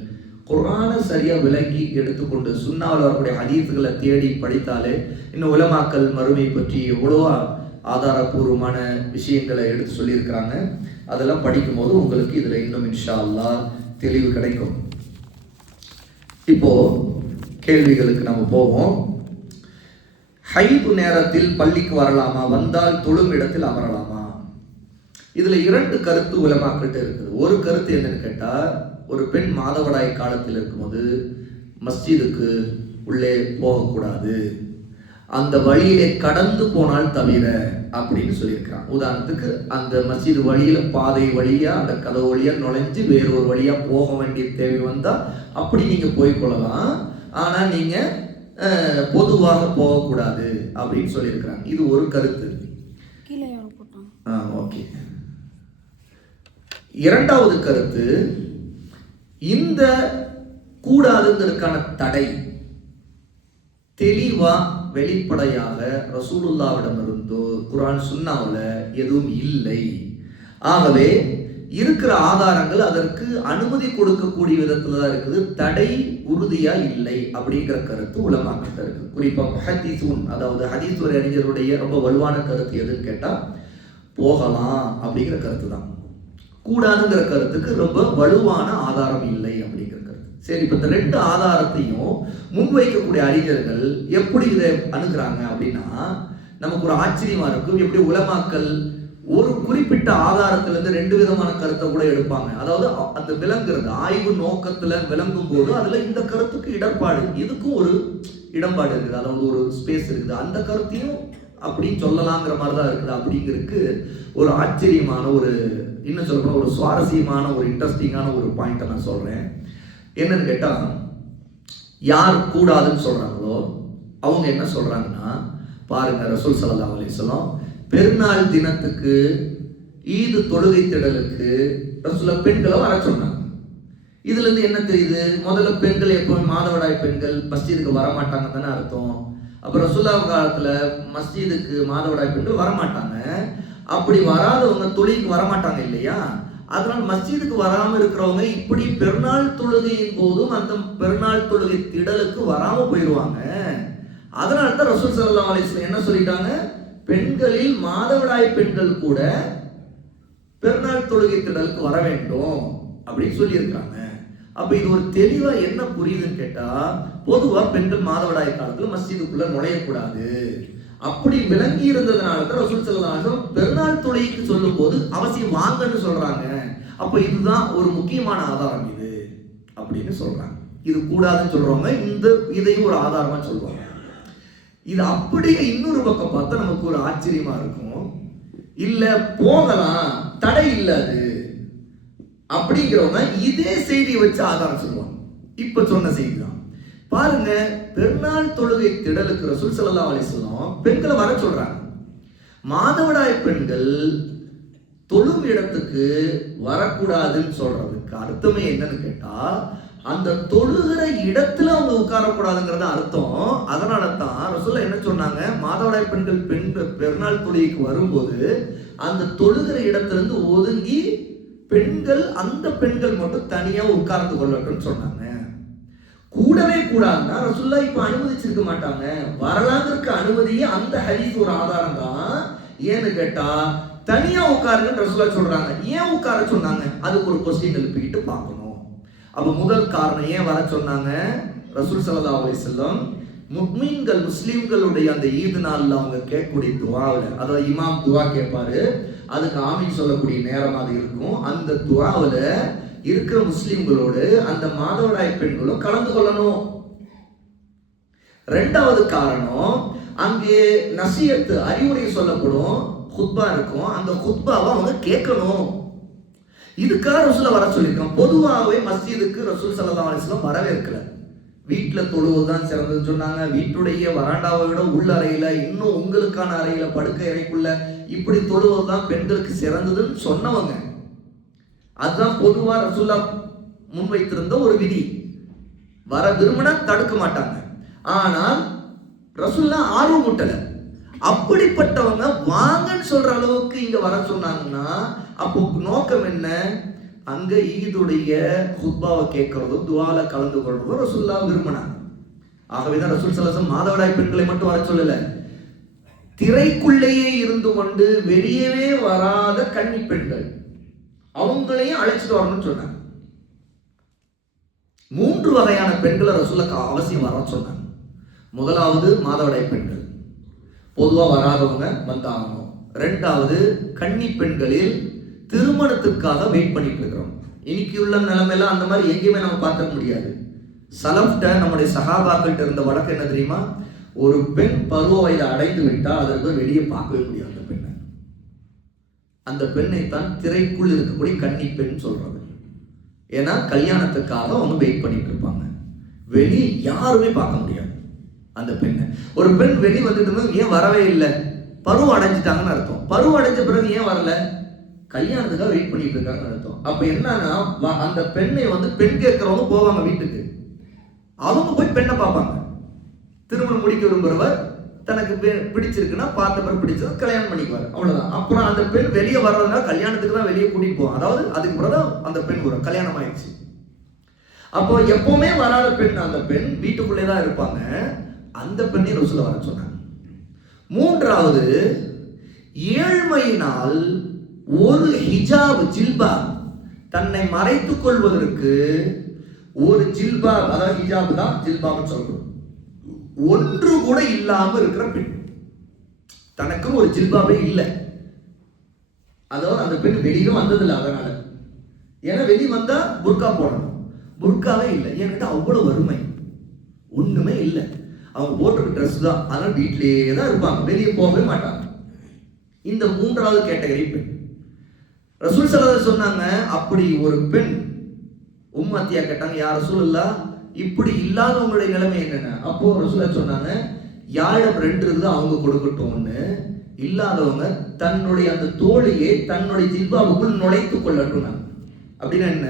குர்ஆனை சரியா விளங்கி எடுத்துக்கொண்டு சுன்னாவில் வரக்கூடிய ஹதீஸ்களை தேடி படித்தாலே இன்னும் உலமாக்கள் மறுமை பற்றி எவ்வளோ ஆதாரபூர்வமான விஷயங்களை எடுத்து சொல்லியிருக்கிறாங்க. அதெல்லாம் படிக்கும்போது உங்களுக்கு இதுல இன்னும் இன்ஷா அல்லாஹ் தெளிவு கிடைக்கும். இப்போ கேள்விகளுக்கு நம்ம போவோம். ஹைது நேரத்தில் பள்ளிக்கு வரலாமா, வந்தால் தொழும் இடத்தில் அமரலாமா? இதுல 2 கருத்து உலமாக்கிட்ட இருக்குது. ஒரு கருத்து என்னன்னு கேட்டா, ஒரு பெண் மாதவிடாய் காலத்தில் இருக்கும்போது மஸ்ஜிதுக்கு உள்ளே போகக்கூடாது, அந்த வழியிலே கடந்து போனால் தவிர அப்படின்னு சொல்லியிருக்கிறான். உதாரணத்துக்கு அந்த மஸ்ஜிது வழியில பாதை வழியா அந்த கதவு வழியா நுழைஞ்சு வேறொரு வழியா போக வேண்டிய தேவை வந்தா அப்படி நீங்க போய்கொள்ளலாம். ஆனா நீங்க பொதுவாக போகக்கூடாது அப்படின்னு சொல்லியிருக்கிறாங்க. இது ஒரு கருத்து. ஓகே. இரண்டாவது கருத்து, இந்த கூடாதுங்கிறதுக்கான தடை தெளிவா வெளிப்படையாக ரசூலுல்லாவிடமிருந்தோ குர்ஆன் சுன்னாவுல எதுவும் இல்லை. ஆகவே இருக்கிற ஆதாரங்கள் அதற்கு அனுமதி கொடுக்கக்கூடிய விதத்துல தான் இருக்குது, தடை உறுதியா இல்லை அப்படிங்கிற கருத்து உலமாக்கிட்ட இருக்கு. குறிப்பா முஹத்திஸூன், அதாவது ஹதீஸ் துறை அறிஞருடைய ரொம்ப வலுவான கருத்து எதுன்னு கேட்டா போகலாம் அப்படிங்கிற கருத்து தான். கூடாதுங்கிற கருத்துக்கு ரொம்ப வலுவான ஆதாரம் இல்லை அப்படிங்கிற கருத்து. சரி, இப்ப இந்த 2 ஆதாரத்தையும் முன்வைக்கக்கூடிய அறிஞர்கள் எப்படி இதை அணுகுறாங்க அப்படின்னா நமக்கு ஒரு ஆச்சரியமா இருக்கும். எப்படி உலமாக்கள் ஒரு குறிப்பிட்ட ஆதாரத்திலிருந்து 2 விதமான கருத்தை கூட எடுப்பாங்க. அதாவது அந்த விளங்குறது ஆய்வு நோக்கத்துல விளங்கும் போது அதுல இந்த கருத்துக்கு இடர்பாடு, இதுக்கும் ஒரு இடம்பாடு இருக்குது, அதாவது ஒரு ஸ்பேஸ் இருக்குது, அந்த கருத்தையும் அப்படின்னு சொல்லலாங்கிற மாதிரிதான் இருக்குது. அப்படிங்கிறதுக்கு ஒரு ஆச்சரியமான ஒரு, இன்னும் சொல்ற ஒரு சுவாரஸ்யமான ஒரு இன்ட்ரெஸ்டிங்கான ஒரு பாயிண்ட்டை நான் சொல்றேன். என்னன்னு கேட்டா, யார் கூடாதுன்னு சொல்றாங்களோ அவங்க என்ன சொல்றாங்கன்னா, பாருங்க ரசூல் ஸல்லல்லாஹு அலைஹி வஸல்லம் பெருநாள் தினத்துக்கு ஈது தொழுகை திடலுக்கு ரசூலுல்லாஹ் பெண்களை வர சொன்னாங்க. இதுல இருந்து என்ன தெரியுது? முதல்ல பெண்கள் எப்பவுமே மாதவிடாய் பெண்கள் மஸ்ஜிதுக்கு வரமாட்டாங்க தானே அர்த்தம். அப்ப ரசூலுல்லாஹ் காலத்துல மஸ்ஜிதுக்கு மாதவிடாய் பெண்கள் வரமாட்டாங்க. அப்படி வராதவங்க தொழுகைக்கு வரமாட்டாங்க இல்லையா? அதனால மஸ்ஜிதுக்கு வராம இருக்கிறவங்க இப்படி பெருநாள் தொழுகையின் போதும் அந்த பெருநாள் தொழுகை திடலுக்கு வராம போயிடுவாங்க. அதனால தான் ரசூல் ஸல்லல்லாஹு அலைஹி வஸல்லம் என்ன சொல்லிட்டாங்க, பெண்களில் மாதவிடாய் பெண்கள் கூட பெருநாள் தொழுகை திடலுக்கு வர வேண்டும் அப்படின்னு சொல்லி இருக்காங்க. அப்ப இது ஒரு தெளிவா என்ன புரியுதுன்னு கேட்டா, பொதுவா பெண்கள் மாதவிடாய் காலத்துல மஸ்ஜிதுக்குள்ள நுழையக்கூடாது அப்படி விளங்கி இருந்ததுனால தான் ரசூல் ஸல்லல்லாஹு அலைஹி வஸல்லம் பெருநாள் தொழுகைக்கு சொல்லும் போது அவசியம் வாங்கன்னு சொல்றாங்க. அப்ப இதுதான் ஒரு முக்கியமான ஆதாரம் இது அப்படின்னு சொல்றாங்க. இது கூடாதுன்னு சொல்றவங்க இந்த இதையும் ஒரு ஆதாரமா சொல்லுவாங்க. இது அப்படியே இன்னொரு பக்கம் பார்த்தா நமக்கு ஒரு ஆச்சரியமா இருக்கும். இல்ல போகலாம், தடை இல்லாது அப்படிங்கிறவங்க இதே செய்தியை வச்சு ஆதாரம் சொல்லுவாங்க. இப்ப சொன்ன செய்தி தான் பாருங்க. பெருநாள் தொழுகை திடலுக்கு ரசூல் ஸல்லல்லாஹு அலைஹி வஸல்லம் பெண்களை வர சொல்றாங்க. மாதவிடாய் பெண்கள் தொழும் இடத்துக்கு வரக்கூடாதுன்னு சொல்றதுக்கு அர்த்தமே என்னன்னு கேட்டா, அந்த தொழுகிற இடத்துல அவங்க உட்காரக்கூடாதுங்கிறத அர்த்தம். அதனால தான் ரசூலுல்லாஹ் என்ன சொன்னாங்க, மாதவிடாய் பெண்கள் பெருநாள் தொழுகைக்கு வரும்போது அந்த தொழுகிற இடத்துல இருந்து ஒதுங்கி பெண்கள் அந்த பெண்கள் மட்டும் தனியா உட்கார்ந்து கொள்ளட்டும்னு சொன்னாங்க. கூடவே கூடாதுன்னா ரசூலுல்லாஹ் இப்ப அனுமதிச்சிருக்க மாட்டாங்க. வரலாற்றுக்கு அனுமதியே அந்த ஹதீஸ் ஒரு ஆதாரம் தான். ஏன்னு கேட்டா தனியா உட்காருங்கன்னு ரசூலுல்லாஹ் சொல்றாங்க. ஏன் உட்கார சொன்னாங்க? அதுக்கு ஒரு கொஸ்டின் எழுப்பிக்கிட்டு பார்க்கணும். அப்ப முதல் காரணம் ஏன் வர சொன்னாங்க? ரசூல் ஸல்லல்லாஹு அலைஹி வஸல்லம் முஃமின்கள் முஸ்லிம்களுடைய அந்த ஈது நாள்ல அவங்க கேட்கக்கூடிய துவாவில், அதாவது இமாம் துவா கேட்பாரு, அதுக்கு ஆமீன் சொல்லக்கூடிய நேரம் அது இருக்கும். அந்த துவாவில் இருக்கிற முஸ்லிம்களோடு அந்த மாதவிடாய் பெண்களும் கலந்து கொள்ளணும். ரெண்டாவது காரணம், அங்கே நசியத்து அறிவுரை சொல்லப்படும், குத்பா இருக்கும், அந்த குத்பாவை அவங்க கேட்கணும். இதுக்காக ரசூல் வர சொல்லியிருக்காங்க. பொதுவாகவே மஸ்ஜிதுக்கு ரசூல் ஸல்லல்லாஹு அலைஹி வஸல்லம் வரவேற்கல. வீட்டில் தொழுவதுதான் சிறந்ததுன்னு சொன்னாங்க. வீட்டுடைய வராண்டாவை விட உள்ள அறையில, இன்னும் உங்களுக்கான அறையில, படுக்கை அறைக்குள்ள இப்படி தொழுவதுதான் பெண்களுக்கு சிறந்ததுன்னு சொன்னவங்க. அதுதான் பொதுவா ரசூல்லா முன்வைத்திருந்த ஒரு விதி. வர விரும்பினா தடுக்க மாட்டாங்க. ஆனால் ரசூல்லா ஆர்வம் முட்டல. அப்படிப்பட்டவங்க வாங்கன்னு சொல்ற அளவுக்கு இங்க வர சொன்னாங்கன்னா அப்போ நோக்கம் என்ன? அங்க ஈதுடைய குத்பாவை கேட்கறதும் துவால கலந்து கொள்றதும் ரசூல்லா விரும்பினாங்க. ஆகவேதான் ரசூல் ஸல்லல்லாஹு அலைஹி வஸல்லம் மாதவிடாய் பெண்களை மட்டும் வர சொல்லல, திரைக்குள்ளேயே இருந்து கொண்டு வெளியவே வராத கன்னி பெண்கள் அவங்களையும் அழைச்சிட்டு வரணும்னு சொன்னாங்க. 3 வகையான பெண்களை ரசூலுக்கு அவசியம் வர சொன்னாங்க. முதலாவது மாதவிடாய் பெண்கள், பொதுவா வராதவங்க வந்தாகணும். ரெண்டாவது கன்னி பெண்களில் திருமணத்துக்காக வெயிட் பண்ணிட்டு இருக்கிறோம். இன்னைக்கு உள்ள நிலைமையில அந்த மாதிரி எங்கேயுமே நம்ம பார்க்க முடியாது. சலஃப்ட நம்முடைய சஹாபாக்கிட்ட இருந்த வழக்கு என்ன தெரியுமா? ஒரு பெண் பருவ வயதை அடைந்து விட்டால் அதற்கு வெளியே பார்க்கவே முடியாது. அந்த பெண்ணை தான் திரைக்குள் இருக்கக்கூடிய கன்னி பெண் சொல்றது. ஏன்னா கல்யாணத்துக்காக அவங்க வெயிட் பண்ணிட்டு இருப்பாங்க. வெளியே யாருமே பார்க்க முடியாது அந்த பெண்ணை. ஒரு பெண் வெளி வந்துட்டு ஏன் வரவே இல்லை? பருவம் அடைஞ்சிட்டாங்கன்னு அர்த்தம். பருவம் அடைஞ்ச பிறகு ஏன் வரல? கல்யாணத்துக்காக வெயிட் பண்ணிட்டு இருக்காங்கன்னு அர்த்தம். அப்ப என்னன்னா அந்த பெண்ணை பெண் கேட்கறவங்க போவாங்க வீட்டுக்கு, அவங்க போய் பெண்ணை பார்ப்பாங்க. திருமணம் முடிக்க விரும்புறவர் தனக்கு பிடிச்சிருக்குன்னா பார்த்த பிறகு பிடிச்சது கல்யாணம் பண்ணிக்குவார், அவ்வளவுதான். அப்புறம் அந்த பெண் வெளியே வர்றதுனால கல்யாணத்துக்கு தான் வெளியே கூட்டிட்டு போவோம். அதாவது அதுக்கு பிறகுதான் அந்த பெண் வரும், கல்யாணம் ஆயிடுச்சு. அப்போ எப்பவுமே வராத பெண், அந்த பெண் வீட்டுக்குள்ளே தான் இருப்பாங்க. அந்த பெண்ணை ரசூலுல்லாஹ் வர சொன்னாங்க. மூன்றாவது, ஏழ்மையினால் ஒரு ஹிஜாப் ஜில்பாப் தன்னை மறைத்துக் கொள்வதற்கு ஒரு ஜில்பாப், அதாவது ஹிஜாப் தான் ஜில்பாப்னு சொல்றோம், ஒன்று கூட இல்லாம இருக்கிற பெண், தனக்கு ஒரு ஜில்பாபே இல்லை. அதாவது அந்த பெண் வெளியிலும் வந்ததில்லை. அதனால ஏன்னா வெளியே வந்தா புர்கா போடணும், புர்காவே இல்லை. என்கிட்ட அவ்வளவு வறுமை, ஒண்ணுமே இல்லை. அவங்க போட்டிருக்க ட்ரெஸ் தான், அதனால வீட்டிலேயே தான் இருப்பாங்க, வெளியே போகவே மாட்டாங்க. இந்த மூன்றாவது கேட்டகரி பெண் ரசூல் ஸல்லல்லாஹு அலைஹி வஸல்லம் சொன்னாங்க. அப்படி ஒரு பெண் உம்மத்தியா கேட்டாங்க, யா ரசூலல்லாஹ் இப்படி இல்லாதவங்களுடைய நிலைமை என்னென்ன? அப்போ ரசூலுல்லாஹ் சொன்னாங்க, யாரிடம் 2 இருக்குது அவங்க கொடுக்கட்டும். ஒண்ணு இல்லாதவங்க தன்னுடைய அந்த தோழியை தன்னுடைய ஜில்பாபுக்குள் நுழைத்துக் கொள்ளட்டும். அப்படின்னா என்ன?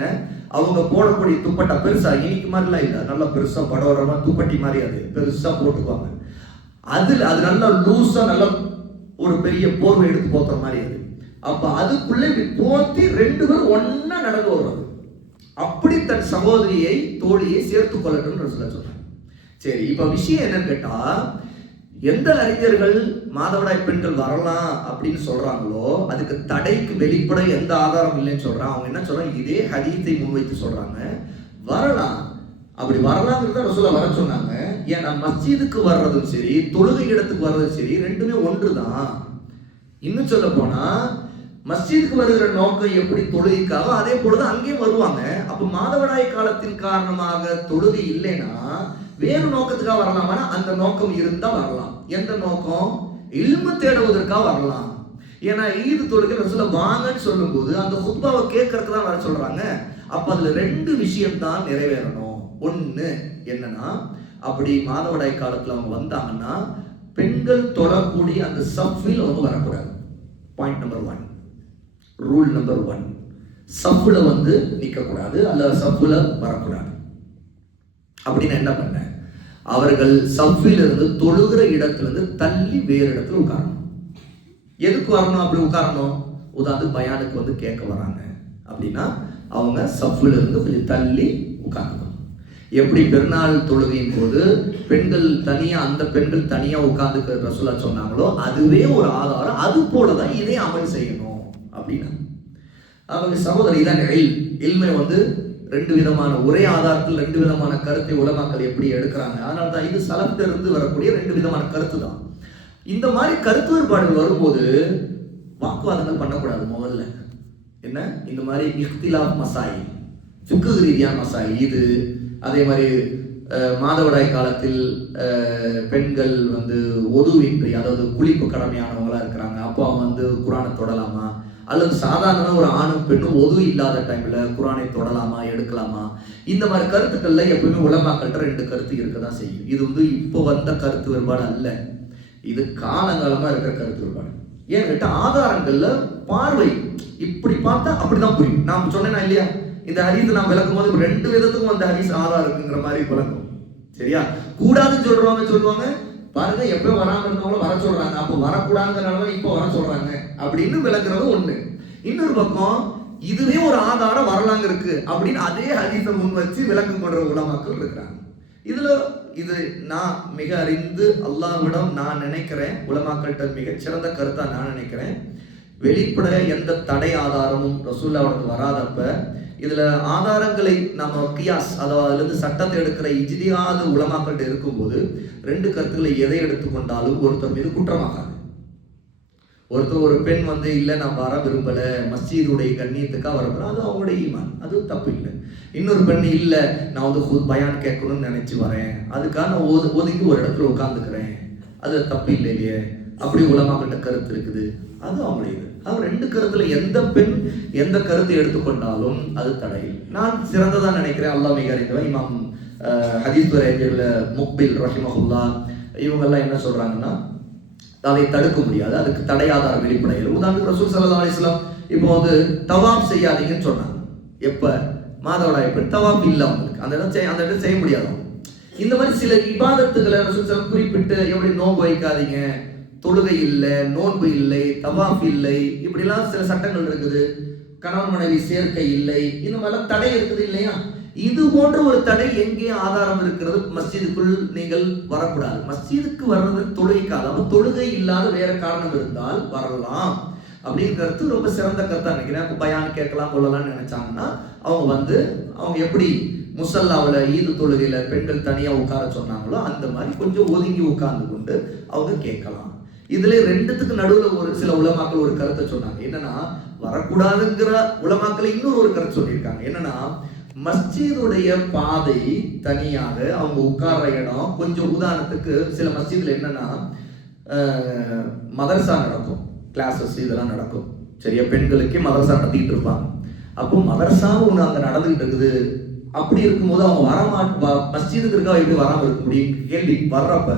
அவங்க போடக்கூடிய துப்பட்டா பெருசா, இன்னைக்கு மாதிரிலாம் இல்லை, நல்லா பெருசா படவரமா துப்பட்டி மாதிரி அது பெருசா போட்டுக்குவாங்க. அது நல்லா லூஸா நல்லா ஒரு பெரிய போர்வை எடுத்து போத்துற மாதிரி அது. அப்ப அதுக்குள்ளே போத்தி 2 பேரும் ஒன்னா நடந்து வருவாங்க. அப்படி தன் சகோதரியை தோழியை சேர்த்துக் கொள்ளட்டும் சொன்னாங்க. சரி, இப்ப விஷயம் என்னன்னு கேட்டா, எந்த அறிஞர்கள் மாதவிடாய் பெண்கள் வரலாம் அப்படின்னு சொல்றாங்களோ அதுக்கு தடைக்கு வெளிப்பட எந்த ஆதாரம் இல்லைன்னு சொல்றாங்க. அவங்க என்ன சொல்றாங்க? இதே ஹதீஸை முன்வைத்து சொல்றாங்க, வரலாம். அப்படி வரலாங்கிறத ரசூலுல்லாஹ் வர சொன்னாங்க. ஏன்னா மஸ்ஜிதுக்கு வர்றதும் சரி, தொழுகை இடத்துக்கு வர்றதும் சரி, ரெண்டுமே ஒன்றுதான். இன்னும் சொல்ல போனா மஸ்ஜிதுக்கு வருகிற நோக்கம் எப்படி தொழுகைக்காக, அதே போலதான் அங்கேயும் வருவாங்க. அப்ப மாதவிடாய் காலத்தின் காரணமாக தொழுகை இல்லைன்னா வேறு நோக்கத்துக்காக வரலாமா? அந்த நோக்கம் இருந்தா வரலாம். எந்த நோக்கம்? இல்மு தேடுவதற்காக வரலாம். ஏன்னா ஈது தொழுகை ரசூலுல்லாஹ் வாங்கன்னு சொல்லும் போது அந்த குத்பாவை கேட்கறதுக்கு தான் வர சொல்றாங்க. அப்ப அதுல 2 விஷயம் தான் நிறைவேறணும். ஒண்ணு என்னன்னா, அப்படி மாதவிடாய் காலத்துல அவங்க வந்தாங்கன்னா பெண்கள் தொழக்கூடிய அந்த சஃபில் அவங்க வரக்கூடாது. பாயிண்ட் நம்பர் 1, ரூல் நம்பர் 1, சஃப்ல நிக்க கூடாது, அல்லது சஃப்ல வரக்கூடாது. அப்படின்னு என்ன பண்ண, அவர்கள் சஃபில் இருந்து தொழுகிற இடத்துல இருந்து தள்ளி வேறு இடத்துல உட்காரணும். எதுக்கு வரணும் அப்படி உட்காரணும்? உதாரணத்துக்கு பயானுக்கு கேட்க வராங்க அப்படின்னா அவங்க சஃபில் இருந்து கொஞ்சம் தள்ளி உட்காரணும். எப்படி பெருநாள் தொழுகையின் போது பெண்கள் தனியா, அந்த பெண்கள் தனியா உட்கார்ந்து ரசூலுல்லாஹ் சொன்னாங்களோ அதுவே ஒரு ஆதாரம். அது போலதான் இதை அமல் செய்யணும் அப்படின்னா அவங்க சகோதரி தான் இல்மை ரெண்டு விதமான ஒரே ஆதாரத்தில் ரெண்டு விதமான கருத்தை உலமாக்கள் எப்படி எடுக்கிறாங்க. அதனால தான் இது சலஃப்ல இருந்து வரக்கூடிய ரெண்டு விதமான கருத்து தான். இந்த மாதிரி கருத்து வேறுபாடுகள் வரும்போது வாக்குவாதங்கள் பண்ணக்கூடாது. முதல்ல என்ன, இந்த மாதிரி இஃப்திலாஃப் மசாயில், ஃபிக்ஹ் ரீதியான மசாயில் இது. அதே மாதிரி மாதவிடாய் காலத்தில் பெண்கள் வந்து ஒதுவின்றி, அதாவது குளிப்பு கடமையானவங்களா இருக்கிறாங்க, அப்போ அவங்க வந்து குரானை தொடலாமா, அல்லது சாதாரண ஒரு ஆணும் பெண்ணும் ஒது இல்லாத டைம்ல குரானை தொடலாமா எடுக்கலாமா, இந்த மாதிரி கருத்துக்கள்ல எப்பவுமே உலமாக்கள்கிட்ட ரெண்டு கருத்து இருக்கதான் செய்யும். இது வந்து இப்போ வந்த கருத்து வேறுபாடு அல்ல, இது காலங்காலமா இருக்கிற கருத்து வேறுபாடு. ஏன்னு கேட்டா ஆதாரங்கள்ல பார்வை இப்படி பார்த்தா அப்படிதான் புரியும். நான் சொன்னேன்னா இல்லையா, இந்த ஹதீஸ் நாம் விளக்கும் போது ரெண்டு விதத்துக்கும் அந்த ஹதீஸ் ஆதாரம் இருக்குங்கிற மாதிரி விளக்கும். சரியா, கூடாதுன்னு சொல்லுவாங்க பாருங்க, எப்போ வராம இருந்தவங்களும் வர சொல்றாங்க, அப்போ வரக்கூடாதுங்கிறனால இப்போ வர சொல்றாங்க அப்படின்னு விளக்குறது ஒண்ணு. இன்னொரு பக்கம் இதுவே ஒரு ஆதாரம் வரலாங்க இருக்கு அப்படின்னு அதே ஹதீஸை முன் வச்சு விளக்கம் கொண்ட உலமாக்கள் இருக்கிறாங்க. இது நான் மிக அறிந்து அல்லாஹ்விடம் நான் நினைக்கிறேன், உலமாக்கள்கிட்ட மிகச்சிறந்த கருத்தா நான் நினைக்கிறேன், வெளிப்பட எந்த தடை ஆதாரமும் ரசூலுல்லாஹ்வுக்கு வராதப்ப இதுல ஆதாரங்களை நம்ம கியாஸ், அதாவது அதுல இருந்து சட்டத்தை எடுக்கிற இஜ்திஹாத் உலமாக்கள்கிட்ட இருக்கும்போது ரெண்டு கருத்துக்களை எதை எடுத்துக்கொண்டாலும் ஒருத்தர் மீது குற்றமாகாது. ஒருத்தர் ஒரு பெண் வந்து இல்லை நான் வர விரும்பல, மஸ்ஜிதுடைய கண்ணியத்துக்காக வரப்போறேன், அது அவங்களுடைய ஈமான், அது தப்பு இல்லை. இன்னொரு பெண் இல்லை நான் வந்து பயான் கேட்கணும்னு நினைச்சு வரேன், அதுக்காக நான் ஒதுங்கி ஒரு இடத்துல உட்காந்துக்கிறேன், அது தப்பு இல்லை இல்லையே, அப்படி உலமாக்கிட்ட கருத்து இருக்குது, அது அவங்களுடைய இது. அவர் ரெண்டு கருத்துல எந்த பெண் எந்த கருத்தை எடுத்துக்கொண்டாலும் அது தடை. நான் சிறந்ததா நினைக்கிறேன், அல்லாஹ் மிக அறிந்தவன். இமாம் ஹதீஸ் துறையில முக்பில் ரஹிமஹுல்லா இவங்கெல்லாம் என்ன சொல்றாங்கன்னா, அதை தடுக்க முடியாது, அதுக்கு தடை ஆதாரம் வெளிப்படையில். உதாரணத்துக்கு ரசூல் ஸல்லல்லாஹு அலைஹி வஸல்லம் இப்போ வந்து தவாப் செய்யாதீங்கன்னு சொன்னாங்க. எப்ப மாதவிடாய் பெண் தவாப் இல்லை அவங்களுக்கு, அந்த இடம் செய்ய முடியாது. இந்த மாதிரி சில இபாதத்துகளை ரசூல் ஸல்லல்லாஹு குறிப்பிட்டு எப்படி நோன்பு வைக்காதீங்க, தொழுகை இல்லை, நோன்பு இல்லை, தவாஃப் இல்லை, இப்படிலாம் சில சட்டங்கள் இருக்குது, கணவன் மனைவி சேர்க்கை இல்லை, இந்த மாதிரிலாம் தடை இருக்குது இல்லையா. இது போன்ற ஒரு தடை எங்கே ஆதாரம் இருக்கிறது? மஸ்ஜிதுக்குள் நீங்கள் வரக்கூடாது. மஸ்ஜிதுக்கு வர்றது தொழுகைக்காக, அப்ப தொழுகை இல்லாத வேற காரணம் இருந்தால் வரலாம் அப்படிங்கிறது ரொம்ப சிறந்த கருத்தா நினைக்கிறேன். அப்போ பயான் கேட்கலாம் கொள்ளலாம்னு நினைச்சாங்கன்னா அவங்க எப்படி முசல்லாவில் ஈது தொழுகையில பெண்கள் தனியா உட்கார சொன்னாங்களோ அந்த மாதிரி கொஞ்சம் ஒதுங்கி உட்கார்ந்து கொண்டு அவங்க கேட்கலாம். இதுல ரெண்டுத்துக்கு நடுவில் ஒரு சில உலமாக்கள் ஒரு கருத்தை சொன்னாங்க. என்னன்னா, வரக்கூடாதுங்கிற உலமாக்கள் இன்னொரு ஒரு கருத்து சொல்லியிருக்காங்க. என்னன்னா, மஸ்ஜிதுடைய பாதை தனியாக அவங்க உட்கார்ற இடம் கொஞ்சம், உதாரணத்துக்கு சில மஸ்ஜிதுல என்னன்னா மதரசா நடக்கும், கிளாஸஸ் இதெல்லாம் நடக்கும். சரியா, பெண்களுக்கே மதரசா நடத்திட்டு இருப்பாங்க. அப்போ மதரசாவும் ஒன்று அங்கே நடந்துகிட்டு இருக்குது. அப்படி இருக்கும்போது அவங்க மஸ்ஜிதுக்கு இருக்கா எப்படி வராமல் இருக்க முடியும் கேள்வி வர்றப்ப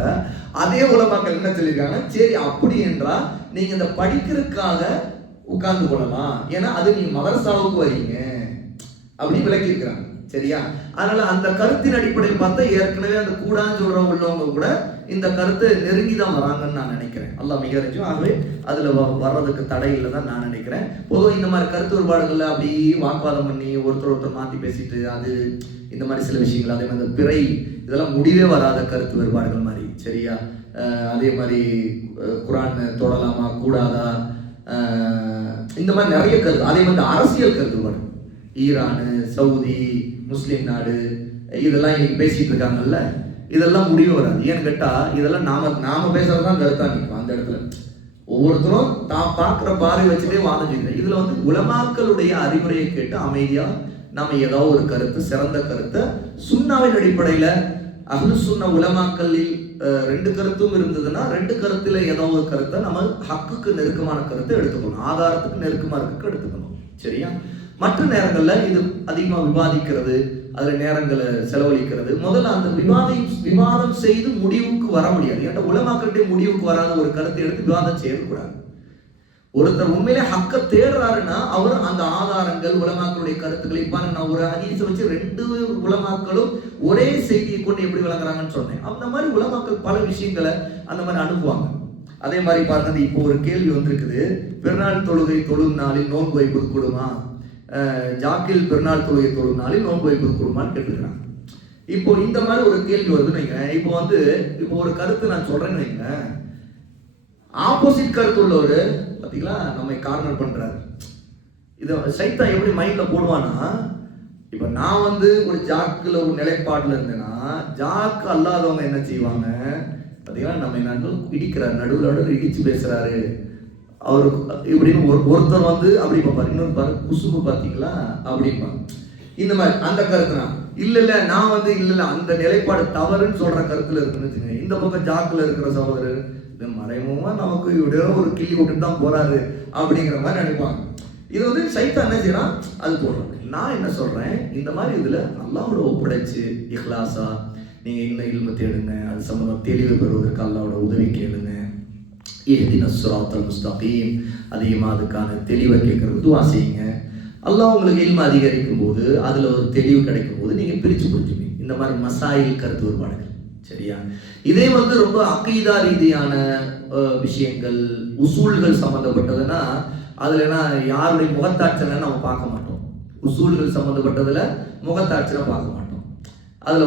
அதே உலமாக்கள் என்ன சொல்லியிருக்காங்க, சரி அப்படி என்றா நீங்க இந்த படிக்கிறதுக்காக உட்கார்ந்து கொள்ளலாம், ஏன்னா அது நீங்க மதரசாவுக்கு வரீங்க அப்படின்னு விளக்கி இருக்கிறாங்க. சரியா, அதனால அந்த கருத்தின் அடிப்படையில் பார்த்தா ஏற்கனவே அந்த கூடான்னு சொல்றவங்க உள்ளவங்க கூட இந்த கருத்தை நெருங்கி தான் வராங்கன்னு நான் நினைக்கிறேன். அல்லாஹ் மிக அறிஞ்சும், ஆகவே அதுல வர்றதுக்கு தடை இல்லை தான் நான் நினைக்கிறேன். பொதுவாக இந்த மாதிரி கருத்து வேறுபாடுகள்ல அப்படி வாக்குவாதம் பண்ணி ஒருத்தர் மாற்றி பேசிட்டு அது இந்த மாதிரி சில விஷயங்கள், அதே மாதிரி பிறை இதெல்லாம் முடிவே வராத கருத்து வேறுபாடுகள் மாதிரி. சரியா, அதே மாதிரி குரான் தொடலாமா கூடாதா, இந்த மாதிரி நிறைய கருத்து. அதே மாதிரி அரசியல் கருத்துப்பாடு, ஈரானு, சவுதி, முஸ்லீம் நாடு இதெல்லாம் இன்னைக்கு பேசிட்டு இருக்காங்கல்ல, இதெல்லாம் முடிவு வராது. ஏன்னு கேட்டா இதெல்லாம் நாம பேசுறதுதான் கருத்தா நிற்கும். அந்த இடத்துல ஒவ்வொருத்தரும் தான் பார்க்குற பார்வை வச்சுட்டே வாதம் செய்யணும். இதுல உலமாக்களுடைய அறிவுரையை கேட்டு அமைதியா நாம ஏதாவது ஒரு கருத்து, சிறந்த கருத்தை சுன்னாவின் அடிப்படையில அஹ்லு சுன்னா உலமாக்களில் ரெண்டு கருத்தும் இருந்ததுன்னா ரெண்டு கருத்துல ஏதாவது ஒரு கருத்தை நம்ம ஹக்குக்கு நெருக்கமான கருத்தை எடுத்துக்கணும், ஆதாரத்துக்கு நெருக்கமா இருக்க எடுத்துக்கணும். சரியா, மற்ற நேரங்கள்ல இது அதிகமா விவாதிக்கிறது, அதுல நேரங்களை செலவழிக்கிறது, முதல்ல அந்த விவாதம் செய்து முடிவுக்கு வர முடியாது. ஏன்னா உலமாக்கள்கிட்ட முடிவுக்கு வராத ஒரு கருத்தை எடுத்து விவாதம் செய்யக்கூடாது. ஒருத்தர் உண்மையிலே ஹக்க தேடுறாருன்னா அவர் அந்த ஆதாரங்கள் உலமாக்களுடைய கருத்துக்களை பாருங்க. நான் ஒரு ஹதீஸை வச்சு ரெண்டு உலமாக்களும் ஒரே செய்தியை கொண்டு எப்படி விளங்குறாங்கன்னு சொன்னேன். அந்த மாதிரி உலமாக்கள் பல விஷயங்களை அந்த மாதிரி அனுப்புவாங்க. அதே மாதிரி பாருங்க, இப்போ ஒரு கேள்வி வந்திருக்குது, பெருநாள் தொழுகை தொழும் நாளில் நோன்பு வைப்பது கூடுமா, ஜாக்கில் பெருநாள் தொழுகை தொழும் நாளில் நோன்பு வைப்பது கூடுமான்னு கேட்டுக்கிறாங்க. இப்போ இந்த மாதிரி ஒரு கேள்வி வருதுன்னு வைங்க. இப்போ ஒரு கருத்து நான் சொல்றேன்னு வைங்க, ஆப்போசிட் கருத்து உள்ளவர் பார்த்தீங்களா நம்மை கார்னர் பண்றாரு. இதை சைத்தான் எப்படி மைண்ட்ல போடுவானா, இப்ப நான் ஒரு ஜாக்குல ஒரு நிலைப்பாடுல இருந்தேன்னா, ஜாக்கு அல்லாதவங்க என்ன செய்வாங்க பாத்தீங்கன்னா, நம்ம என்ன இடிக்கிறார், நடுவில் இடிச்சு பேசுறாரு அவரு இப்படின்னு ஒருத்தர் அப்படி பார்ப்பாரு, இன்னொரு பாரு குசும்பு பாத்தீங்களா அப்படின்பா. இந்த மாதிரி அந்த கருத்து நான் இல்ல நான் இல்ல அந்த நிலைப்பாடு தவறுன்னு சொல்ற கருத்துல இருக்குன்னு வச்சுக்கோங்க. இந்த பக்கம் ஜாக்குல இருக்கிற சகோதரர் இது மறைமுகமா நமக்கு இப்படியோ ஒரு கிள்ளி விட்டுட்டு தான் போறாரு அப்படிங்கிற மாதிரி நினைப்பாங்க. இது சைத்தான் என்ன செய்யறான், அது போடுறோம். நான் என்ன சொல்றேன், இந்த மாதிரி இதுல அல்லாஹ்வோட ஒப்படைச்சு இஹ்லாஸா நீங்க இன்னும் இல்ம தேடுங்க, அது சம்பந்தம் தெளிவு பெறுவதற்கு அல்லாஹ்வோட உதவி கேளுங்க. இஹ்தினஸ் ஸிராத்தல் முஸ்தகீம், அதிகமாக அதுக்கான தெளிவை கேட்கறது துஆ செய்யுங்க. அல்லாஹ் உங்களுக்கு இல்ம அதிகரிக்கும் போது அதுல ஒரு தெளிவு கிடைக்கும் போது நீங்க பிரிச்சு புரிஞ்சுப்பீங்க இந்த மாதிரி மசாயில் கருத்து வேறுபாடுகள். சரியா? இதே ரொம்ப அகீதா ரீதியான விஷயங்கள், உசூல்கள் சம்பந்தப்பட்டதுன்னா அதுல யாருடைய முகத்தாட்சனை நம்ம பார்க்க மாட்டோம். உசூல்கள் சம்பந்தப்பட்டதுல முகத்தாட்சனை பார்க்க மாட்டோம். அதுல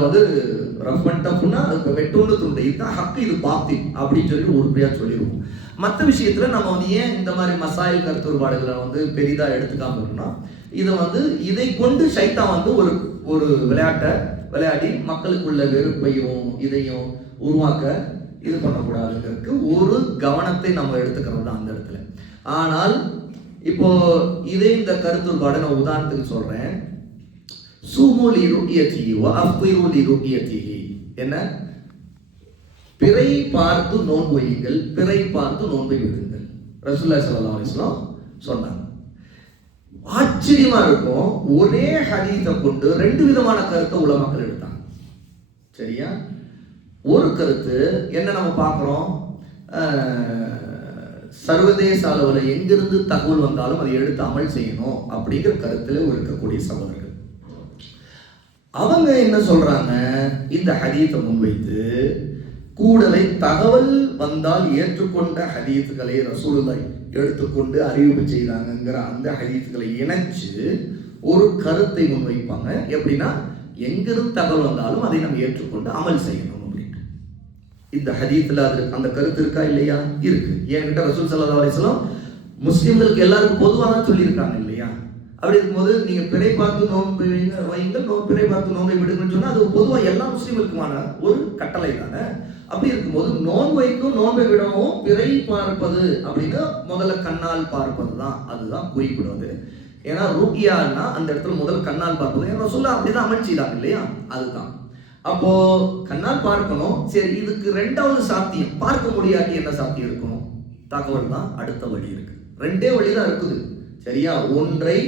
ரஃப் அண்ட் டஃப்னா அதுக்கு வெட்டோன்னு துண்டு, இதுதான் ஹக்கு, இது பாத்தி அப்படின்னு சொல்லி உறுதியா சொல்லிடுவோம். மற்ற விஷயத்துல நம்ம ஏன் இந்த மாதிரி மசாயில் கருத்து வேறுபாடுகளை பெரிதா எடுத்துக்காம இருக்கோம்னா, இதை கொண்டு ஷைத்தான் ஒரு ஒரு விளையாட்டை விளையாடி மக்களுக்குள்ள வெறுப்பையும் இதையும் உருவாக்க இது பண்ணக்கூடாதுங்கிறதுக்கு ஒரு கவனத்தை நம்ம எடுத்துக்கிறது தான் அந்த இடத்துல. ஆனால் இப்போ இதே இந்த கருத்து வேறுபாடை நான் உதாரணத்துக்கு சொல்றேன். சூமுலி ருக்யதிஹி வ அஃபிரு லி ருக்யதிஹி, என்ன பிறை பார்த்து நோன்பு வையுங்கள், பிறை பார்த்து நோன்பை விடுங்கள். ரசூலுல்லாஹி ஸல்லல்லாஹு அலைஹி வஸல்லம் சொன்னாங்க. ஆச்சரியமா இருக்கும், ஒரே ஹதீஸை கொண்டு ரெண்டு விதமான கருத்தை உலமாக்கள் எடுத்தாங்க. சரியா? ஒரு கருத்து என்ன நம்ம பார்க்கிறோம், சர்வதேச அளவில் எங்கிருந்து தகவல் வந்தாலும் அதை எடுத்து அமல் செய்யணும் அப்படிங்கிற கருத்துல இருக்கக்கூடிய சகோதரர்கள் அவங்க என்ன சொல்றாங்க, இந்த ஹதீஸை முன்வைத்து கூடவே தகவல் வந்தால் ஏற்றுக்கொண்ட ஹதீஸ்களை ரசூலுல்லாஹி எடுத்துக்கொண்டு அறிவிப்பு செய்தாங்கிற அந்த ஹதீஸ்களை இணைச்சு ஒரு கருத்தை முன்வைப்பாங்க. எப்படின்னா, எங்கிருந்து தகவல் வந்தாலும் அதை நம்ம ஏற்றுக்கொண்டு அமல் செய்யணும் அப்படின்ட்டு. இந்த ஹதீஸ்ல அது அந்த கருத்து இருக்கா இல்லையா? இருக்கு. என்கிட்ட ரசூல் ஸல்லல்லாஹு அலைஹி வஸல்லம் முஸ்லிம்களுக்கு எல்லாருக்கும் பொதுவாக தான் சொல்லியிருக்காங்க இல்லையா? அப்படி இருக்கும்போது நீங்க பிறை பார்த்து நோன்பு வையுங்கள், பிறை பார்த்து நோன்பை விடுங்கன்னு சொன்னா அது பொதுவாக எல்லா முஸ்லிம்களுக்குமான ஒரு கட்டளை தானே. அப்படி இருக்கும்போது நோன்பு வைக்கும் நோன்பை விடவும் பிறை பார்ப்பது அப்படின்னு முதல்ல கண்ணால் பார்ப்பது தான், அதுதான் குறிப்பிடுவது. ஏன்னா ருக்யான்னா அந்த இடத்துல முதல் கண்ணால் பார்ப்பது, ஏன்னா சொல்ல அப்படிதான் அமல் செய்தாங்க இல்லையா, அதுதான். அப்போ கண்ணால் பார்க்கணும். சரி, இதுக்கு ரெண்டாவது சாத்தியம், பார்க்க முடியாட்டி என்ன சாத்தியம் இருக்கணும்? தகவல் தான் அடுத்த வழி இருக்கு. ரெண்டே வழிதான் இருக்குது. சரியா? ஒன்றை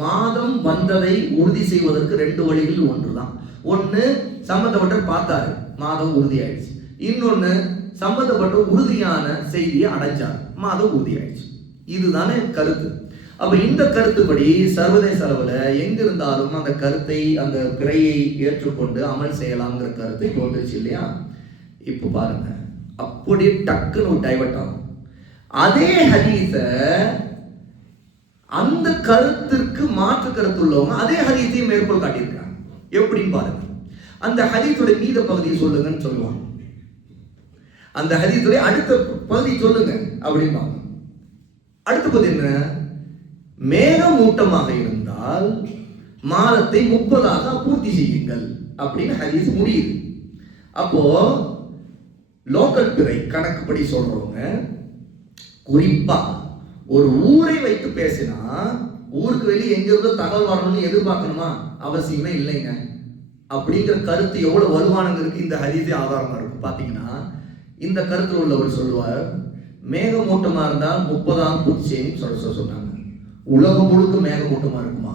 மாதம் வந்ததை உறுதி செய்வதற்கு ரெண்டு வழிகள் ஒன்றுதான். ஒன்னு சம்பந்தப்பட்ட பார்த்தாரு, மாதம் உறுதி ஆயிடுச்சு. இன்னொன்னு சம்பந்தப்பட்ட உறுதியான செய்தியை அடைஞ்சார், மாதம் உறுதி ஆயிடுச்சு. இதுதானே கருத்து. அப்ப இந்த கருத்துப்படி சர்வதேச அளவுல எங்க இருந்தாலும் அந்த கருத்தை, அந்த பிறையை ஏற்றுக்கொண்டு அமல் செய்யலாம்ங்கிற கருத்து இப்போ வந்துருச்சு இல்லையா? இப்ப பாருங்க, அப்படியே டக்குன்னு டைவர்ட் ஆகும். அதே ஹதீஸ அந்த கருத்திற்கு மாற்று கருத்து உள்ளவங்க அதே ஹதீஸையும் மேற்கோள் காட்டியிருக்காங்க. எப்படின்னு பாருங்க. அந்த ஹதீஸோட மீத பகுதியை சொல்லுங்கன்னு சொல்லுவாங்க. அந்த ஹதீஸோட அடுத்த பகுதி சொல்லுங்க அப்படின்பாங்க. அடுத்த பகுதி என்ன? மேகமூட்டமாக இருந்தால் மாதத்தை 30 பூர்த்தி செய்யுங்கள் அப்படின்னு ஹதீஸ் முடியுது. அப்போ லோக்கல் பிறை கணக்குப்படி சொல்றவங்க குறிப்பா ஒரு ஊரை வைத்து பேசினா ஊருக்கு வெளியே எங்கிருந்தோ தகவல் வரணும்னு எதிர்பார்க்கணுமா? அவசியமே இல்லைங்க. அப்படிங்கிற கருத்து எவ்வளவு வலுவானங்கிறதுக்கு இந்த ஹதீஸே ஆதாரமா இருக்கும். பாத்தீங்கன்னா இந்த கருத்துல உள்ளவர் சொல்லுவார், மேகமூட்டமா இருந்தால் 30 பூர்த்தி செய்யணும்னு சொன்னாங்க. உலகம் முழுக்க மேகமூட்டமா இருக்குமா?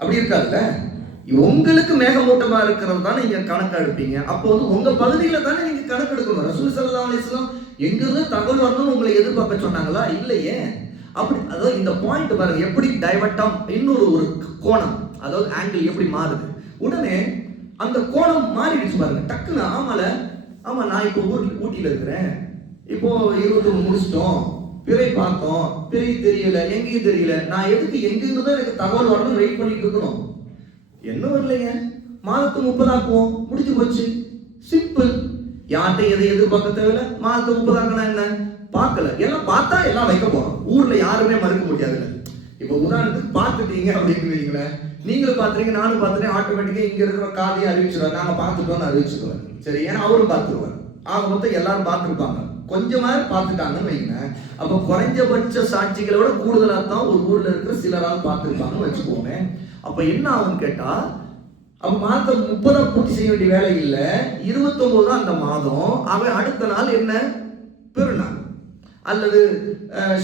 அப்படி இருக்காதுல்ல. உங்களுக்கு மேகமூட்டமா இருக்கிறது தானே நீங்க கணக்கு எடுப்பீங்க. அப்போ உங்க பகுதியில தானே நீங்க கணக்கு எடுக்கணும். ரசூல் ஸல்லல்லாஹு அலைஹி வஸல்லம் எங்கிருந்து தகவல் வரணும்னு உங்களை எதிர்பார்க்க சொன்னாங்களா? இல்லையே. அப்படி அதாவது இந்த பாயிண்ட் பாருங்க, எப்படி டைவர்ட் ஆகும். இன்னொரு ஒரு கோணம், அதாவது ஆங்கிள் எப்படி மாறுது. உடனே அந்த கோணம் மாறிடுச்சு பாருங்க டக்குன்னு. ஆமா நான் இப்போ ஊட்டியில இருக்கிறேன், இப்போ 21 முடிச்சிட்டோம், பிறை பார்த்தோம், பிறை தெரியல, எங்கேயும் தெரியல, நான் எதுக்கு எங்கிருந்தோ எனக்கு தகவல் வரணும் வெயிட் பண்ணிட்டு இருக்கணும்? என்ன வரலைங்க, மாதத்தை 30 ஆக்குவோம், முடிஞ்சு போச்சு. சிம்பிள். யார்கிட்ட எதை எதிர்பார்க்க தேவையில்ல. மாதத்தை 30 ஆக்கினா என்ன? பார்க்கல, எல்லாம் பார்த்தா எல்லாம் வைக்க போறோம். ஊர்ல யாருமே மறுக்க முடியாதுல்ல. இப்போ உதாரணத்துக்கு பார்த்துட்டீங்க அப்படின்னு வைங்களேன், நீங்களும் பார்த்துறீங்க நானும் பார்த்துட்டேன், ஆட்டோமேட்டிக்காக இங்கே இருக்கிற காதையை அறிவிச்சிருவார், நாங்கள் பார்த்துட்டோம்னு அறிவிச்சிருவார். சரி, ஏன்னா அவரும் பார்த்துருவார். ஆக மொத்தம் எல்லாரும் பார்த்துருப்பாங்க, கொஞ்சமாக பார்த்துட்டாங்கன்னு வைங்க. அப்போ குறைஞ்சபட்ச சாட்சிகளை விட கூடுதலாக தான் ஒரு ஊரில் இருக்கிற சிலரால் பார்த்துருப்பாங்கன்னு வச்சுக்கோங்க. அப்போ என்ன ஆகும்னு கேட்டால், அப்போ மாதம் 30 பூர்த்தி செய்ய வேண்டிய வேலை இல்லை, 29 தான் அந்த மாதம். அவன் அடுத்த நாள் என்ன பெருநாள், அல்லது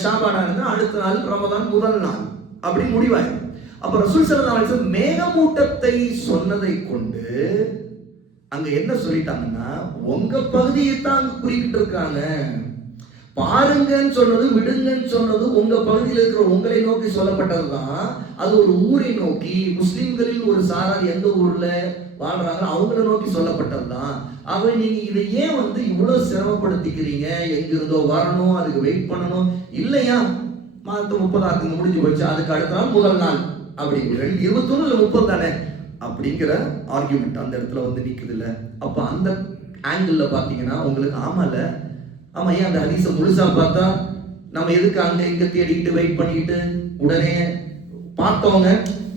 ஷாபானா இருந்தால் அடுத்த நாள் ரமதான் முதல் நாள் அப்படி முடிவாயிடும். அப்ப ரசூல் ஸல்லல்லாஹு அலைஹி வஸல்லம் மேகமூட்டத்தை சொன்னதை கொண்டு அங்க என்ன சொல்லிட்டாங்கன்னா, உங்க பகுதியை தான் அங்க குறிப்பிட்டு இருக்காங்க. பாருங்கன்னு சொன்னது, விடுங்கன்னு சொன்னது உங்க பகுதியில் இருக்கிற உங்களை நோக்கி சொல்லப்பட்டதுதான். அது ஒரு ஊரை நோக்கி, முஸ்லிம்களில் ஒரு சாரார் எந்த ஊர்ல வாழ்றாங்க அவங்கள நோக்கி சொல்லப்பட்டதுதான். ஆகவே நீங்க இதை ஏன் இவ்வளவு சிரமப்படுத்திக்கிறீங்க? எங்கிருந்தோ வரணும், அதுக்கு வெயிட் பண்ணணும் இல்லையா? மாதம் 30 முடிஞ்சு போச்சு, அதுக்கு அடுத்த நாள் முதல் நாள் அப்படி 21 இல்லை 30 தானே அப்படிங்கிற ஆர்கியூமெண்ட் அந்த இடத்துல நிக்குது இல்ல. அப்ப அந்த ஆங்கிள் பாத்தீங்கன்னா உங்களுக்கு ஆமால, ஆமா ஏன் அந்த ஹதீஸை முழுசா பார்த்தா நம்ம எதுக்கு அங்க இங்க தேடிக்கிட்டு வெயிட் பண்ணிக்கிட்டு, உடனே பார்த்தவங்க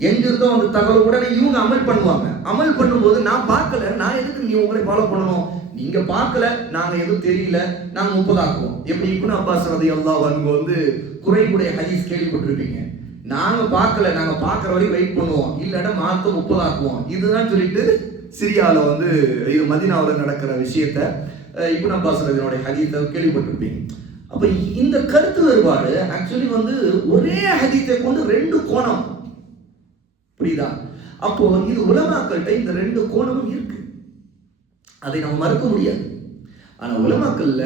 எங்க இருந்தோ அந்த தகவல் உடனே இவங்க அமல் பண்ணுவாங்க. அமல் பண்ணும்போது நான் பார்க்கல, நான் எதுக்கு நீ உங்களை ஃபாலோ பண்ணணும்? நீங்க பார்க்கல, நாங்க எதுவும் தெரியல, நாங்க 30 ஆக்குவோம். எப்படி இப்னு அப்பாஸ் ரலியல்லாஹு அன்ஹு குறைவுடைய ஹதீஸ் கேள்விப்பட்டிருப்பீங்க. நாங்க பார்க்கல, நாங்க பார்க்குற வரைக்கும் வெயிட் பண்ணுவோம், இல்லைன்னா மாதம் 30 ஆக்குவோம். இதுதான் சொல்லிட்டு சிரியால இது மதீனாவில் நடக்கிற விஷயத்த இப்னு அப்பாஸ் ரலியல்லாஹு ஹதீஸை கேள்விப்பட்டிருப்பீங்க. அப்ப இந்த கருத்து வேறுபாடு ஆக்சுவலி ஒரே ஹதீஸை கொண்டு 2 கோணம், புரியுதா? அப்போ இது உலமாக்கள்கிட்ட இந்த 2 கோணமும் இருக்கு, அதை நம்ம மறுக்க முடியாது. ஆனா உலமாக்கள்ல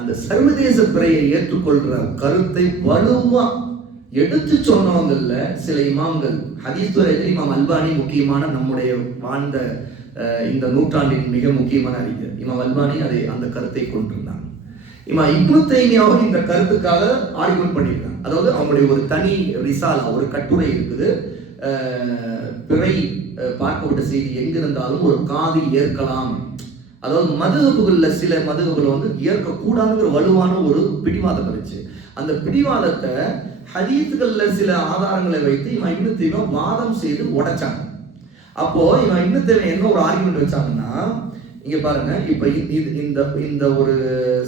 அந்த சர்வதேச பிறையை ஏற்றுக்கொள்ற கருத்தை வலுவா எடுத்து சொன்னவங்கல்ல சில இமாம்கள். ஹதீஸ் துறையில் இமாம் அல்பானி முக்கியமான, நம்முடைய வாழ்ந்த இந்த நூற்றாண்டின் மிக முக்கியமான அறிஞர் இமாம் அல்பானி அந்த கருத்தை கொண்டிருந்தாங்க. இமாம் இப்னு தைமியாவும் இந்த கருத்துக்காக ஆர்குமெண்ட் பண்ணியிருக்காங்க. அதாவது அவங்களுடைய ஒரு தனி ரிசாலா, ஒரு கட்டுரை இருக்குது, பிறை பார்க்கப்பட்ட செய்தி எங்கிருந்தாலும் ஒரு காதி ஏற்கலாம். அதாவது மதுஹபுகள்ல சில மதுஹபுகள் ஏற்கக்கூடாதுங்கிற வலுவான ஒரு பிடிவாதம் இருந்துச்சு. அந்த பிடிவாதத்தை ஹதீஸ்கள்ல சில ஆதாரங்களை வைத்து இவன் இப்னு தைமியா வாதம் செய்து உடைச்சாங்க. அப்போ இவன் இப்னு தைமியா என்ன ஒரு ஆர்குமெண்ட் வச்சாங்கன்னா, இங்க பாருங்க, இப்ப இந்த ஒரு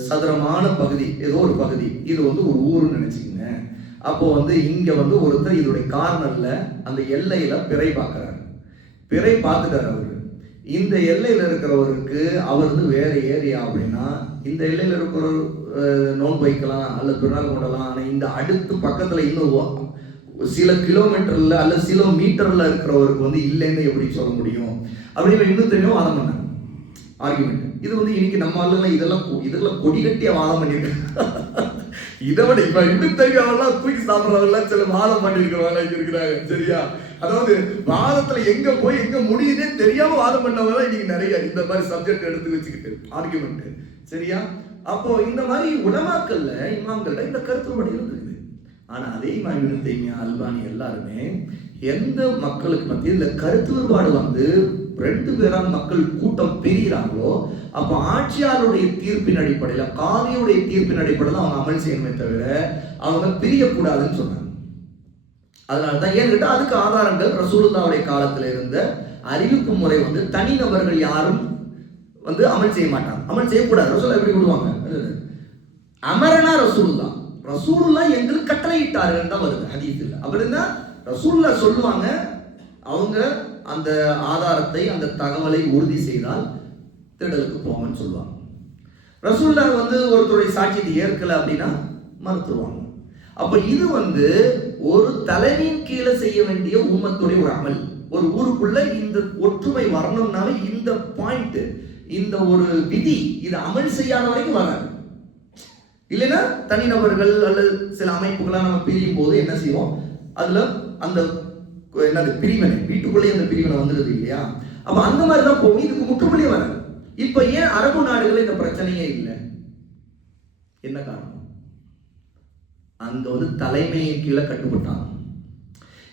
சதுரமான பகுதி, ஏதோ ஒரு பகுதி, இது ஒரு ஊருன்னு நினைச்சுக்கங்க. அப்போ இங்க ஒருத்தர் இதோடைய கார்னர்ல அந்த எல்லையில பிறை பார்க்கிறாரு. பிறை பார்த்துட்டாரு அவரு. இந்த எல்லையில இருக்கிறவருக்கு அவர் வேற ஏரியா அப்படின்னா, இந்த எல்லையில இருக்கிற நோன்பு வைக்கலாம் அல்லது பிறநாள் கொண்டலாம். ஆனா இந்த அடுத்து பக்கத்துல இன்னும் சில கிலோமீட்டர்ல அல்லது சில மீட்டர்ல இருக்கிறவருக்கு இல்லைன்னு எப்படி சொல்ல முடியும் அப்படின்னு இன்னும் தெரியும் வாதம் பண்ணாங்க, ஆர்குமெண்ட். இது இன்னைக்கு நம்ம ஆளுங்க இதெல்லாம் கொடி கட்டிய வாதம் பண்ணியிருக்காங்க. இதை விட இப்ப இன்னும் தெரியாமலாம் தூக்கி சாப்பிட்றவங்கலாம் சில வாதம் பண்ணியிருக்கிறவங்க இருக்கிறாங்க. சரியா? அதாவது வாதத்துல எங்க போய் எங்க முடியுதே தெரியாம வாதம் பண்ணவங்க இன்னைக்கு நிறைய இந்த மாதிரி சப்ஜெக்ட் எடுத்து வச்சுக்கிட்டு ஆர்குமெண்ட். சரியா? அப்போ இந்த மாதிரி உலமாக்கள்ல இமாம்கள்ட்ட இந்த கருத்துப்படி இருந்தது. ஆனா அதே இமாம் இப்னு தைமியா, அல்பானி எல்லாருமே எந்த மக்களுக்கு மத்தியில் இந்த கருத்து வேறுபாடு 2 பேரால் மக்கள் கூட்டம் பிரிகிறாங்களோ, அப்போ ஆட்சியாளருடைய தீர்ப்பின் அடிப்படையில், காதியுடைய தீர்ப்பின் அடிப்படையில் அவங்க அமல் செய்யணுமே தவிர அவங்க பிரியக்கூடாதுன்னு சொன்னாங்க. அதனாலதான் ஏன்னு கேட்டா அதுக்கு ஆதாரங்கள் ரசூலுல்லாஹ்வுடைய காலத்துல இருந்த அறிவிப்பு முறை தனிநபர்கள் யாரும் அமல் செய்ய மாட்டாங்க, அமல் செய்யக்கூடாது. ரசூலுல்லாஹ் எப்படி விடுவாங்க? அமரனா ரசூலுல்லாஹ் எங்களுக்கு கட்டளையிட்டார்கள் தான் வருது ஹதீஸ்ல. அப்படின்னா ரசூலுல்லாஹ் சொல்லுவாங்க, அவங்க அந்த ஆதாரத்தை அந்த தகவலை உறுதி செய்தால் தேடலுக்கு போங்கன்னு சொல்லுவாங்க. ரசூலுல்லாஹ் ஒருத்தருடைய சாட்சியத்தை ஏற்கல அப்படின்னா மறுத்துருவாங்க. அப்ப இது ஒரு தலைமையின் கீழே செய்ய வேண்டிய உம்மத்துடைய ஒரு அமல். ஒரு ஊருக்குள்ள இந்த ஒற்றுமை வரணும்னால இந்த பாயிண்ட், இந்த ஒரு விதி இது அமல் செய்யாத வரைக்கும் வராது. இல்லைன்னா தனிநபர்கள் அல்லது சில அமைப்புகளா நம்ம பிரியும் போது என்ன செய்வோம், அதுல அந்த என்னது பிரிவினை, வீட்டுக்குள்ளேயே அந்த பிரிவினை வந்துடுது இல்லையா? அப்ப அந்த மாதிரி தான் போகும். இதுக்கு முற்றுப்புள்ளியே வராது. இப்ப ஏன் அரபு நாடுகளில் இந்த பிரச்சனையே இல்லை? என்ன காரணம்? அங்க தலைமையின் கீழே கட்டுப்பட்டாங்க.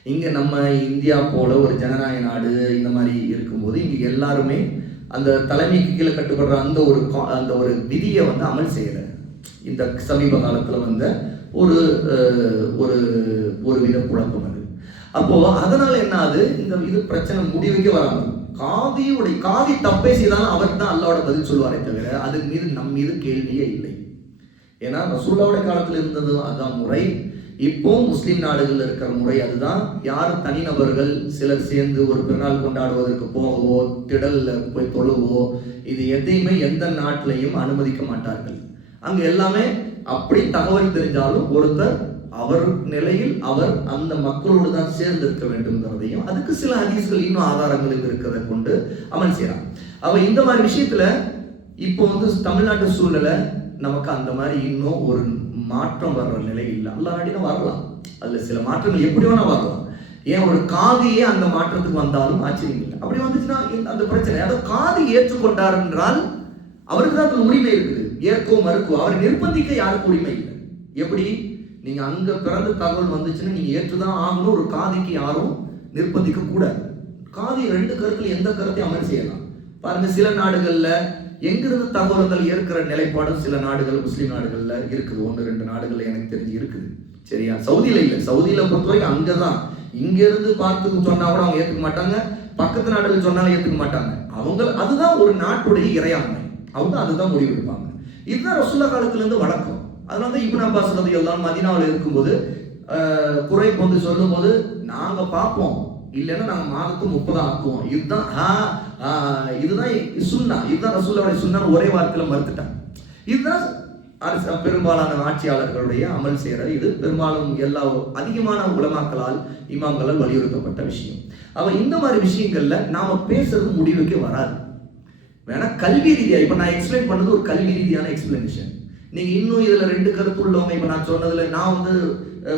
இங்க நம்ம இந்தியா போல ஒரு ஜனநாயக நாடு இந்த மாதிரி இருக்கும்போது இங்க எல்லாருமே அந்த தலைமைக்கு கீழே கட்டுப்படுற அந்த ஒரு விதியை அமல் செய்யல. இந்த சமீப காலத்துல ஒரு ஒரு ஒரு வித குழப்பம் அது. அப்போ அதனால என்ன ஆகுது, இந்த இது பிரச்சனை முடிவுக்கே வராம காதி தப்பே செய்தாலும் அவர் தான் அல்லாவோட பதில் சொல்லுவாரே தவிர அது மீது நம் மீது கேள்வியே இல்லை. ஏன்னா ரசூலுல்லாஹ்வுடைய காலத்தில் இருந்தது அதான் முறை. இப்போ முஸ்லீம் நாடுகளில் இருக்கிற முறை அதுதான். யாரும் தனிநபர்கள் சிலர் சேர்ந்து ஒரு பெருநாள் கொண்டாடுவதற்கு போகவோ திடல்ல போய் தொழுவோ இது எதையுமே எந்த நாட்டிலையும் அனுமதிக்க மாட்டார்கள். அங்க எல்லாமே அப்படி தகவல் தெரிஞ்சாலும் ஒருத்தர் அவர் நிலையில் அவர் அந்த மக்களோடு தான் சேர்ந்து இருக்க வேண்டும்ங்கிறதையும் அதுக்கு சில ஹதீஸ்கள் இன்னும் ஆதாரங்கள் இருக்கிறத கொண்டு அமல் செய்யறான். அவ இந்த மாதிரி விஷயத்துல இப்போ தமிழ்நாட்டு சூழ்நிலை நமக்கு அந்த மாதிரி இன்னும் ஒரு மாற்றம் வர்ற நிலை இல்லை. அல்லாஹ்னா வரலாம், அதுல சில மாற்றங்கள் எப்படி வேணா வரலாம். ஏன் ஒரு காதியே அந்த மாற்றத்துக்கு வந்தாலும் ஆச்சரியம் இல்லை. அப்படி வந்துச்சுன்னா அந்த பிரச்சனை, அதாவது காதி ஏற்றுக்கொண்டார் என்றால் அவருக்கு தான் உரிமை இருக்குது. ஏற்கோ மறுக்கோ அவர் நிர்பந்திக்க யாருக்கு உரிமை இல்லை. எப்படி நீங்க அங்க பிறந்த தகவல் வந்துச்சுன்னா நீங்க ஏற்றுதான் ஆகணும். ஒரு காதிக்கு யாரும் நிர்பந்திக்க கூடாது. காதி ரெண்டு கருத்துல எந்த கருத்தையும் அமல் செய்யலாம். பாருங்க, சில நாடுகள்ல எங்கிருந்து தகவல்கள் ஏற்கிற நிலைப்பாடும் சில நாடுகள் முஸ்லீம் நாடுகள்ல இருக்குது. 1-2 நாடுகள்ல எனக்கு தெரிஞ்சு இருக்குது. சரியா? சவுதியில இல்லை. சவுதியில பொறுத்தவரைக்கும் அங்கதான். இங்க இருந்து பார்த்து சொன்னா கூட அவங்க ஏத்துக்க மாட்டாங்க, பக்கத்து நாடுகள் சொன்னாலும் ஏத்துக்க மாட்டாங்க. அவங்க அதுதான் ஒரு நாட்டுடைய இறையாண்மை, அவங்க அதுதான் முடிவு எடுப்பாங்க. இதுதான் ரசூலுல்லாஹ் காலத்துல இருந்து வழக்கம். அதனால இப்னு அப்பாஸ் ரலியல்லாஹு மதீனாவில் இருக்கும்போது குறைப் சொல்லும் போது நாங்க பார்ப்போம், இல்லைன்னா நாங்க மாதத்துக்கு 30 ஆக்குவோம், இதுதான் சுன்னா, இதுதான் ரசூலுல்லாஹ்வுடைய சுன்னான்னு ஒரே வார்த்தையில மறுத்துட்டாங்க. இதுதான் பெரும்பாலான ஆட்சியாளர்களுடைய அமல் செய்யறது. இது பெரும்பாலும் எல்லா அதிகமான உலமாக்களால் இமாம்களால் வலியுறுத்தப்பட்ட விஷயம். அவ இந்த மாதிரி விஷயங்கள்ல நாம பேசுறது முடிவுக்கு வராது. வேணா கல்வி ரீதியா இப்ப நான் எக்ஸ்பிளைன் பண்ணது ஒரு கல்வி ரீதியான எக்ஸ்பிளனேஷன். நீங்க இன்னும் இதுல 2 கருத்து உள்ளவங்க, இப்ப நான் சொன்னதுல நான்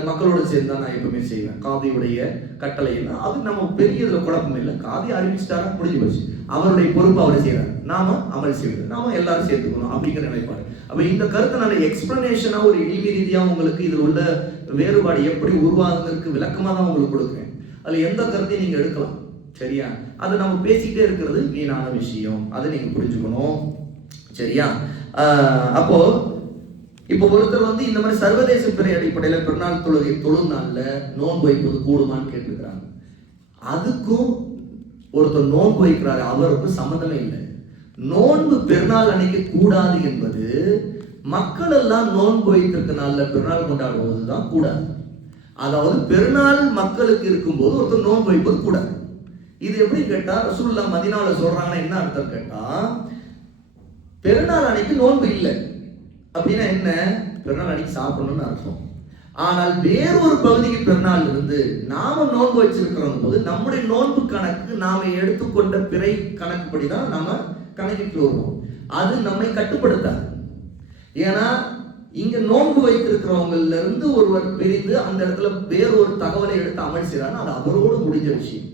மக்களோட சேர்ந்து தான் நான் எப்பவுமே செய்வேன். காதியுடைய கட்டளை அது நம்ம பெரிய இதுல குழப்பம் இல்லை. காதி அறிவிச்சிட்டாரா, முடிஞ்சு போச்சு, அவருடைய பொறுப்பு அவர் செய்யறாரு, நாம அமல் செய்வது, நாம எல்லாரும் சேர்த்துக்கணும் அப்படிங்கிற நிலைப்பாடு. அப்ப இந்த கருத்தை நான் எக்ஸ்பிளனேஷனா ஒரு இல்மி ரீதியா உங்களுக்கு இதுல உள்ள வேறுபாடு எப்படி உருவாகுறதுக்கு விளக்கமா தான் உங்களுக்கு கொடுக்குறேன். அதுல எந்த கருத்தையும் நீங்க எடுக்கலாம். சரியா? அது நம்ம பேசிக்கிட்டே இருக்கிறது வீணான விஷயம், அதை நீங்க புரிஞ்சுக்கணும். சரியா? அப்போ இப்போ ஒருத்தர் இந்த மாதிரி சர்வதேச பிறை அடிப்படையில பெருநாள் தொழும் நாள்ல நோன்பு வைப்பது கூடுமான்னு கேட்டுக்கிறாங்க. அதுக்கும் ஒருத்தர் நோன்பு வைக்கிறாரு, அவருக்கும் சம்மந்தமே இல்லை. நோன்பு பெருநாள் அன்னைக்கு கூடாது என்பது மக்கள் எல்லாம் நோன்பு வைத்திருக்க நாள்ல பெருநாள் கொண்டாடுவதுதான் கூடாது. அதாவது பெருநாள் மக்களுக்கு இருக்கும்போது ஒருத்தர் நோன்பு வைப்பது கூடாது. இது எப்படி கேட்டா ரசூலுல்லாஹ் மதீனாவுல சொல்றாங்கன்னா என்ன அர்த்தம் கேட்டா, பெருநாள் அன்னைக்கு நோன்பு இல்லை அப்படின்னா என்ன, பெருநாள் அன்னைக்கு சாப்பிடணும்னு அர்த்தம். ஆனால் வேறொரு பகுதிக்கு பெருநாள் இருந்து நாம நோன்பு வச்சிருக்கிறோம் போது நம்முடைய நோன்பு கணக்கு நாம எடுத்துக்கொண்ட பிறை கணக்குப்படிதான் நாம கணக்கிட்டு வருவோம். அது நம்மை கட்டுப்படுத்தாது. ஏன்னா இங்க நோன்பு வைத்திருக்கிறவங்கல இருந்து ஒருவர் பிரிந்து அந்த இடத்துல வேறொரு தகவலை எடுத்து அமல் செய்யறாங்க, அது அவரோடு முடிஞ்ச விஷயம்.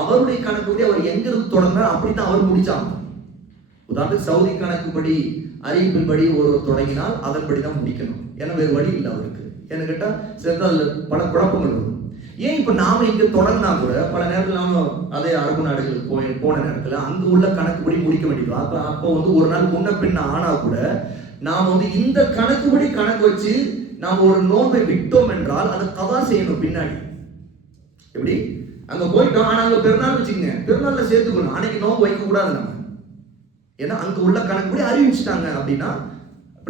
அவருடைய கணக்குப்படி அவர் எங்கிருந்து தொடங்கினார் அப்படித்தான் அவர் முடிச்சாங்க. உதாரணத்துக்கு சவுதி கணக்குப்படி அறிவிப்பின்படி ஒருவர் தொடங்கினால் அதன்படிதான் முடிக்கணும். ஏன்னா வேறு வழி இல்லை அவருக்கு. என்ன கேட்டா சேர்ந்து அதுல பல குழப்பங்கள் வரும். ஏன் இப்ப நாம இங்க தொடங்கினா கூட பல நேரத்தில் நாம அதே அரபு நாடுகளுக்கு போன நேரத்துல அங்க உள்ள கணக்குப்படி முடிக்க வேண்டியது. அப்போ ஒரு நாள் முன்ன பின்ன ஆனா கூட நாம் இந்த கணக்குப்படி கணக்கு வச்சு நாம் ஒரு நோன்பை விட்டோம் என்றால் அதை கதா செய்யணும் பின்னாடி. எப்படி அங்க போயிட்டோம், ஆனா அங்க பெருநாள் வச்சுக்கங்க, பெருநாள்ல சேர்த்துக்கணும், அன்னைக்கு நோன்பு வைக்க கூடாது நம்ம. ஏன்னா அங்க உள்ள கணக்குப்படி அறிவிச்சுட்டாங்க. அப்படின்னா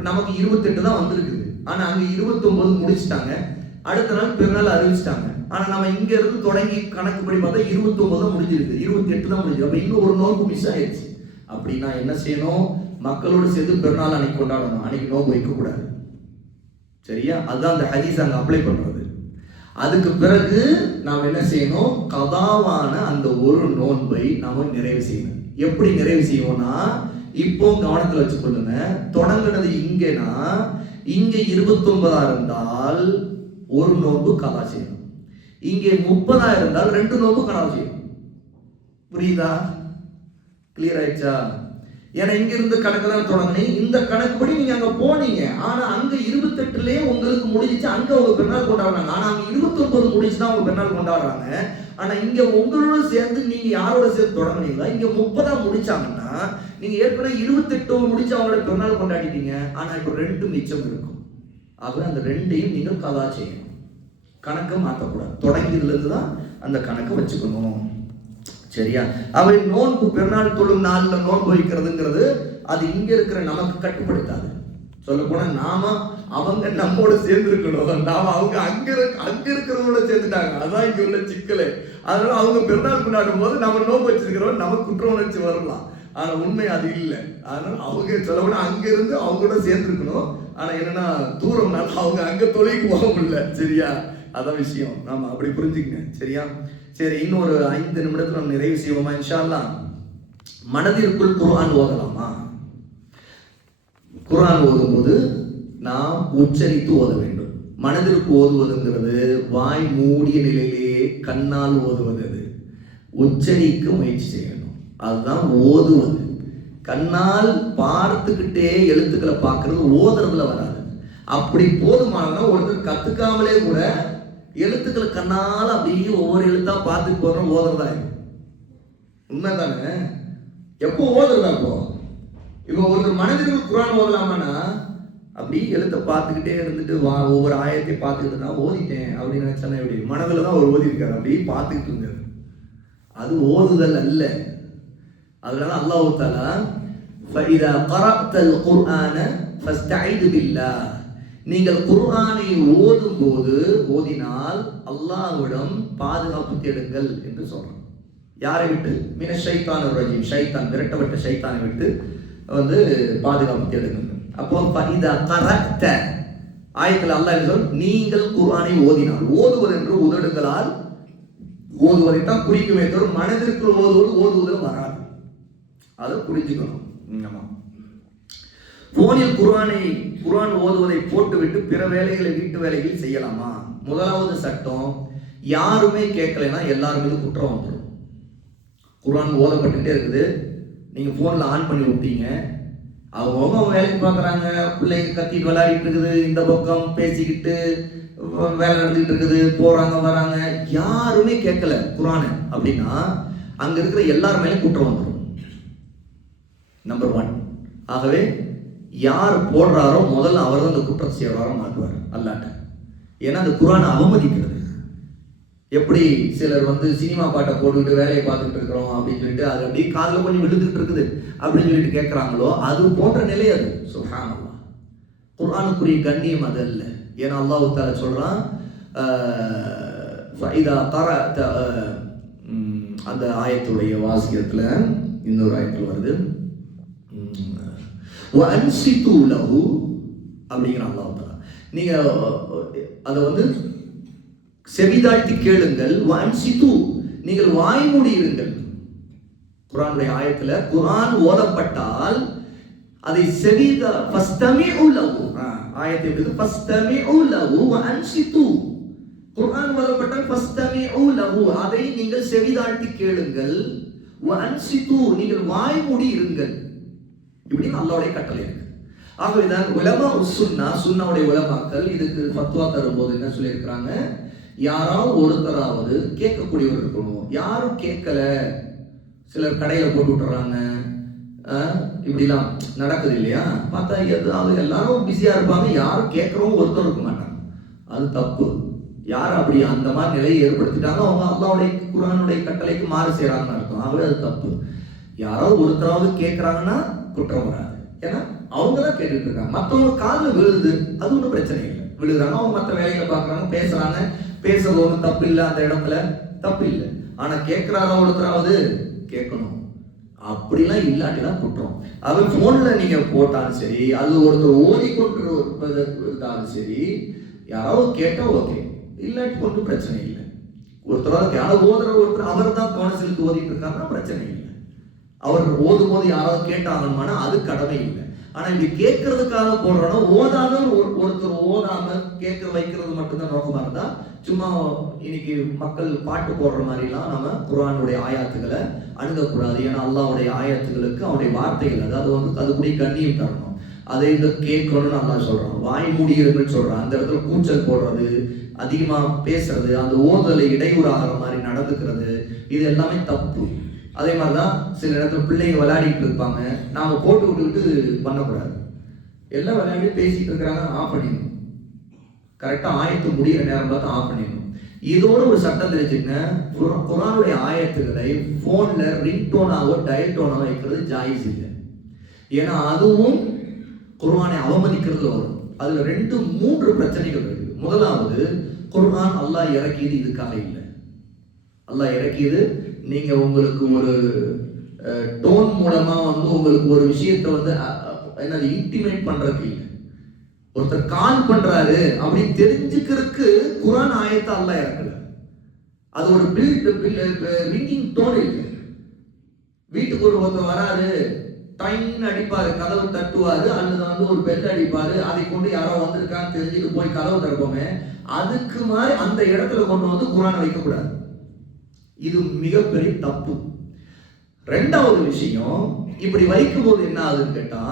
நமக்கு 28 தான் வந்திருக்குது, ஆனா அங்க 29 முடிச்சுட்டாங்க. அடுத்த நாள் பெருநாள் அறிவிச்சிட்டாங்க. ஆனா நம்ம இங்க இருந்து தொடங்கி கணக்குப்படி பார்த்தா 29 தான் முடிஞ்சிருக்கு, 28 தான் முடிஞ்சிருக்கு. அப்ப இன்னும் ஒரு நோன்பு மிஸ் ஆயிடுச்சு. அப்படின்னா என்ன செய்யணும், மக்களோடு சேர்ந்து பெருநாள் அன்னைக்கு கொண்டாடணும், அன்னைக்கு நோன்பு வைக்க கூடாது. சரியா? அதுதான் அந்த ஹதீஸ் அங்க அப்ளை பண்றது. அதுக்கு பிறகு நாம் என்ன செய்யணும், கதாவான அந்த ஒரு நோன்பை நாம நிறைவு செய்யணும். எப்படி நிறைவு செய்வோம்னா, இப்போ கவனத்தில் வச்சுக்கொள்ளுங்க, தொடங்கினது இங்கன்னா இங்க 29 இருந்தால் ஒரு நோன்பு கதா செய்யணும், இங்கே 30 இருந்தால் 2 நோன்பு கதா செய்யணும். புரியுதா? கிளியர் ஆயிடுச்சா? ஏன்னா இங்க இருந்து கணக்கு தான் தொடங்கினீங்க, இந்த கணக்குப்படி நீங்க அங்க போனீங்க, ஆனா அங்க 28லயே உங்களுக்கு முடிஞ்சிச்சு, அங்க உங்க பெருநாள் கொண்டாடுறாங்க. ஆனா அங்க 29 முடிச்சுதான் உங்க பெருநாள் கொண்டாடுறாங்க. ஆனா இங்க உங்களோட சேர்ந்து நீங்க யாரோட சேர்ந்து தொடங்கினீங்களா, இங்க 30 முடிச்சாங்கன்னா நீங்க ஏற்கனவே 28 முடிச்சு அவங்களோட பெருநாள் கொண்டாடிட்டீங்க. ஆனா இப்ப 2 மிச்சம் இருக்கும். ஆகவே அந்த ரெண்டையும் நீங்கள் கதா செய்யணும். கணக்கை மாற்றக்கூடாது. தொடங்கியதுலேருந்து தான் அந்த கணக்கை வச்சுக்கணும். சரியா? அவை நோன்பு பெருநாள் தொழும் நாளில் நோன்பு வைக்கிறதுங்கிறது அது இங்க இருக்கிற நமக்கு கட்டுப்படுத்தாது. சொல்ல போனா நாம அவங்க நம்மோட சேர்ந்து இருக்கணும். நாம அவங்க அங்க இருக்கிறவங்களோட சேர்ந்துட்டாங்க. அதான் இங்க உள்ள சிக்கலே. அதனால அவங்க பெருநாள் கொண்டாடும் போது நம்ம நோன்பு வச்சிருக்கிறோம், நமக்கு குற்ற உணர்ச்சி வரலாம். ஆனா உண்மை அது இல்லை. அதனால அவங்க சொல்ல போனா அங்க இருந்து அவங்களோட சேர்ந்து இருக்கணும். ஆனா என்னன்னா தூரம்னால அவங்க அங்க தொலைக்கு போக முடியல. சரியா? அதான் விஷயம். நாம அப்படி புரிஞ்சுக்கங்க. சரியா? சரி, இன்னொரு 5 நிமிடத்துல நம்ம நிறைவு செய்வோமா இன்ஷா அல்லாஹ்? மனதிற்குள் குர்ஆன் ஓதலாமா? குர்ஆன் ஓதும்போது நாம் உச்சரித்து ஓத வேண்டும். மனதிற்கு ஓதுவதுங்கிறது வாய் மூடிய நிலையிலேயே கண்ணால் ஓதுவது. அது உச்சரிக்க முயற்சி செய்ய வேண்டும். அதுதான் ஓதுவது. கண்ணால் பார்த்துக்கிட்டே எழுத்துக்களை பார்க்கறது ஓதுறதுல வராது. அப்படி போதுமானதா ஒருத்தர் கத்துக்காமலே கூட எழுத்துக்களை கண்ணால் அப்படியே ஒவ்வொரு எழுத்தா பார்த்து போறோம், ஓதுறதா. உண்மைதானே? எப்போ ஓதுறதா? இப்போ ஒருத்தர் மனதிற்கு குர்ஆன் ஓதலாமான்னா அப்படி எழுத்தை பார்த்துக்கிட்டே இருந்துட்டு ஒவ்வொரு ஆயத்தை பார்த்துக்கிட்டு நான் ஓதிட்டேன் அப்படின்னு நினைச்சா எப்படி? மனதில் தான் அவர் ஓதிருக்காரு, அப்படி பார்த்துக்கிட்டு இருந்தாரு. அது ஓதுதல் அல்ல. அதனால அல்லாஹ் தஆலா ஃபஇதா கரஅத்தல் குர்ஆன ஃபஸ்தஈது பில்லாஹ், நீங்கள் குர்ஆனை ஓதினால் அல்லாஹ்விடம் பாதுகாப்பு தேடுங்கள் என்று சொல்றான். யாரை விட்டு? மின ஷைத்தானிர் ரஜீம், ஷைத்தான், விரட்டப்பட்ட ஷைத்தானை விட்டு பாதுகாப்பு தேடுங்கள். அப்போ ஃபஇதா கரஅத ஆயத்தில் அல்லாஹ் என்ன சொல்? நீங்கள் குர்ஆனை ஓதினால். ஓதுவது என்று உதடுகளால் ஓதுவதைத்தான் குறிக்குமே தவிர மனதிற்குள் ஓதுவதில் வராது. அதை புரிஞ்சுக்கணும். ஆமா, போனில் குர்ஆன் ஓதுவதை போட்டுவிட்டு பிற வேலைகளை, வீட்டு வேலைகள் செய்யலாமா? முதலாவது சட்டம், யாருமே கேட்கலைன்னா எல்லார் மீது குற்றம் வந்துடும். குர்ஆன் ஓதப்பட்டுட்டே இருக்குது, நீங்க போன்ல ஆன் பண்ணி விட்டீங்க, அவங்க வேலைக்கு பார்க்குறாங்க, பிள்ளைங்க கத்திட்டு விளையாடிட்டு இருக்குது, இந்த பக்கம் பேசிக்கிட்டு வேலை நடந்துகிட்டு இருக்குது, போறாங்க வராங்க, யாருமே கேட்கல குர்ஆனை அப்படின்னா அங்க இருக்கிற எல்லார் மேலே குற்றம் வந்துடும். நம்பர் 1. ஆகவே யார் போடுறாரோ முதல்ல அவர் தான் அந்த குற்றம் செய்யறாரோ மாட்டுவார் அல்லாட்ட. ஏன்னா அந்த குர்ஆனை அவமதிக்கிறது. எப்படி சிலர் சினிமா பாட்டை போட்டுக்கிட்டு வேலையை பார்த்துட்டு இருக்கிறோம் அப்படின்னு சொல்லிட்டு அது அப்படியே காதில் கொஞ்சம் விழுந்துட்டு இருக்குது அப்படின்னு சொல்லிட்டு கேட்குறாங்களோ, அது போன்ற நிலை அது. சுப்ஹானல்லாஹ், குர்ஆனுக்குரிய கண்ணியம் அது அல்ல. ஏன்னா அல்லாஹ் தஆலா சொல்றான், ஃபஇதா கரஅத, அந்த ஆயத்துடைய வாசிக்கிறதுல இன்னொரு ஆயத்தில் வருது, வஅன்சிது லஹு அப்படிங்கிற அல்லாஹ் தஆலா. நீங்க அதை செவிதாழ்த்தி கேளுங்கள். வஅன்சிது, நீங்கள் வாய்மூடி இருங்கள். குர்ஆனுடைய ஆயத்துல குர்ஆன் ஓதப்பட்டால் அதை ஃபஸ்தமிஉ லஹு, ஆயத்தை எப்படி? ஃபஸ்தமிஉ லஹு வஅன்சிது. குர்ஆன் ஓதப்பட்டால் ஃபஸ்தமிஉ லஹு, அதை நீங்கள் செவிதாழ்த்தி கேளுங்கள். வஅன்சிது, நீங்கள் வாய்மூடி இருங்கள். இப்படி அல்லாஹ்வுடைய கட்டளை இருக்கு. ஆகவேதான் உலமா சுன்னா, சுன்னாவுடைய உலமாக்கள் இதுக்கு ஃபத்வா தரும்போது என்ன சொல்லியிருக்கிறாங்க? யாராவது ஒருத்தராவது கேட்கக்கூடியவர் இருக்கணும். யாரும் கேட்கல, சிலர் கடையில போட்டு விட்டுறாங்க, இப்படிலாம் நடக்குது இல்லையா? பார்த்தா எதாவது எல்லாரும் பிஸியா இருப்பாங்க, யாரும் கேட்கறவங்க ஒருத்தர் இருக்க மாட்டாங்க. அது தப்பு. யார் அப்படி அந்த மாதிரி நிலையை ஏற்படுத்திட்டாங்க, அவங்க அல்லாஹ்வுடைய குர்ஆனுடைய கட்டளைக்கு மாறு செய்யறாங்கன்னு அர்த்தம். ஆகவே அது தப்பு. யாராவது ஒருத்தராவது கேட்கறாங்கன்னா குற்றம் வராது. ஏன்னா அவங்க தான் கேட்டுட்டு இருக்காங்க, மற்றவங்க காலில் விழுது, அது ஒன்றும் பிரச்சனை இல்லை. விழுகிறாங்க, அவங்க மற்ற வேலைகளை பார்க்குறாங்க, பேசுறாங்க, பேசுறது ஒன்றும் தப்பு இல்லை, அந்த இடத்துல தப்பு இல்லை. ஆனா கேட்கிறாரா ஒருத்தராவது? கேட்கணும். அப்படிலாம் இல்லாட்டிதான் குற்றம். அது போன்ல நீங்க போட்டாலும் சரி, அது ஒருத்தர் ஓடிக்கொண்டு இருந்தாலும் சரி, யாராவது கேட்டா ஓகே, இல்லாட்டி கொண்டு பிரச்சனை இல்லை. ஒருத்தராவது யாராவது ஒருத்தர் அவர் தான் கவனம் செலுத்தி ஓதிட்டு இருக்காருன்னா பிரச்சனை இல்லை. அவர் ஓதும் போது யாராவது கேட்டாங்கன்னா அது கடமை இல்லை. ஆனா இப்படி கேட்கறதுக்காக போடுறோம்னா, ஓதாத ஒருத்தர் ஓதாம கேட்க வைக்கிறது மட்டும்தான் நோக்கமா இருந்தா, சும்மா இன்னைக்கு மக்கள் பாட்டு போடுற மாதிரிலாம் நம்ம குர்ஆனுடைய ஆயாத்துக்களை அணுகக்கூடாது. ஏன்னா அல்லாஹ்வுடைய ஆயாத்துகளுக்கு அவனுடைய வார்த்தைகள், அதாவது அதுக்குரிய கண்ணியம் தரணும். அதை கேட்கணும்னு அல்லாஹ் சொல்றான். வாய் மூடி இருங்கன்னு சொல்றான். அந்த இடத்துல கூச்சல் போடுறது, அதிகமா பேசுறது, அந்த ஓதலை இடையூறாகிற மாதிரி நடந்துக்கிறது, இது எல்லாமே தப்பு. அதே மாதிரிதான் சில இடத்துல பிள்ளைங்க விளையாடிட்டு இருப்பாங்க, நாம போட்டு விட்டுக்கிட்டு பண்ணக்கூடாது. எல்லாம் விளையாடி பேசிட்டு இருக்கிறாங்க, ஆஃப் பண்ணிடணும். கரெக்டாக ஆயத்து முடிகிற நேரம் பார்த்து ஆஃப் பண்ணிடணும். இதோட ஒரு சட்டம் தெரிஞ்சுங்க, குர்ஆனுடைய ஆயத்துக்களை ஃபோனில் ரிங்டோனாவோ டயல் டோனாவோ வைக்கிறது ஜாயிஸ் இல்லை. ஏன்னா அதுவும் குர்ஆனை அவமதிக்கிறது வரும். அதில் 2-3 பிரச்சனைகள் இருக்குது. முதலாவது, குர்ஆன் அல்லாஹ் இறக்கியது இதுக்காக இல்லை. அல்லாஹ் இறக்கியது நீங்கள் உங்களுக்கு ஒரு டோன் மூலமாக உங்களுக்கு ஒரு விஷயத்தை என்னது இன்டிமேட் பண்ணுறதுக்கு இல்லை. ஒருத்தர் கால் பண்றாரு அப்படின்னு தெரிஞ்சுக்கிறதுக்கு குர்ஆன் ஆயத்தை அல்லாஹ் இறக்கல. அது ஒரு ரிங்கிங் டோன் இல்லை. வீட்டுக்கு ஒருத்தர் வராரு, டைன்னு அடிப்பாரு, கதவு தட்டுவாரு, அல்லது ஒரு பெல் அடிப்பாரு, அதை கொண்டு யாரோ வந்திருக்கான்னு தெரிஞ்சுட்டு போய் கதவு திறப்போமே, அதுக்கு மாதிரி அந்த இடத்துல கொண்டு குர்ஆனை வைக்கக்கூடாது. இது மிகப்பெரிய தப்பு. 2வது விஷயம், இப்படி வைக்கும் போது என்ன ஆகுதுன்னு கேட்டா,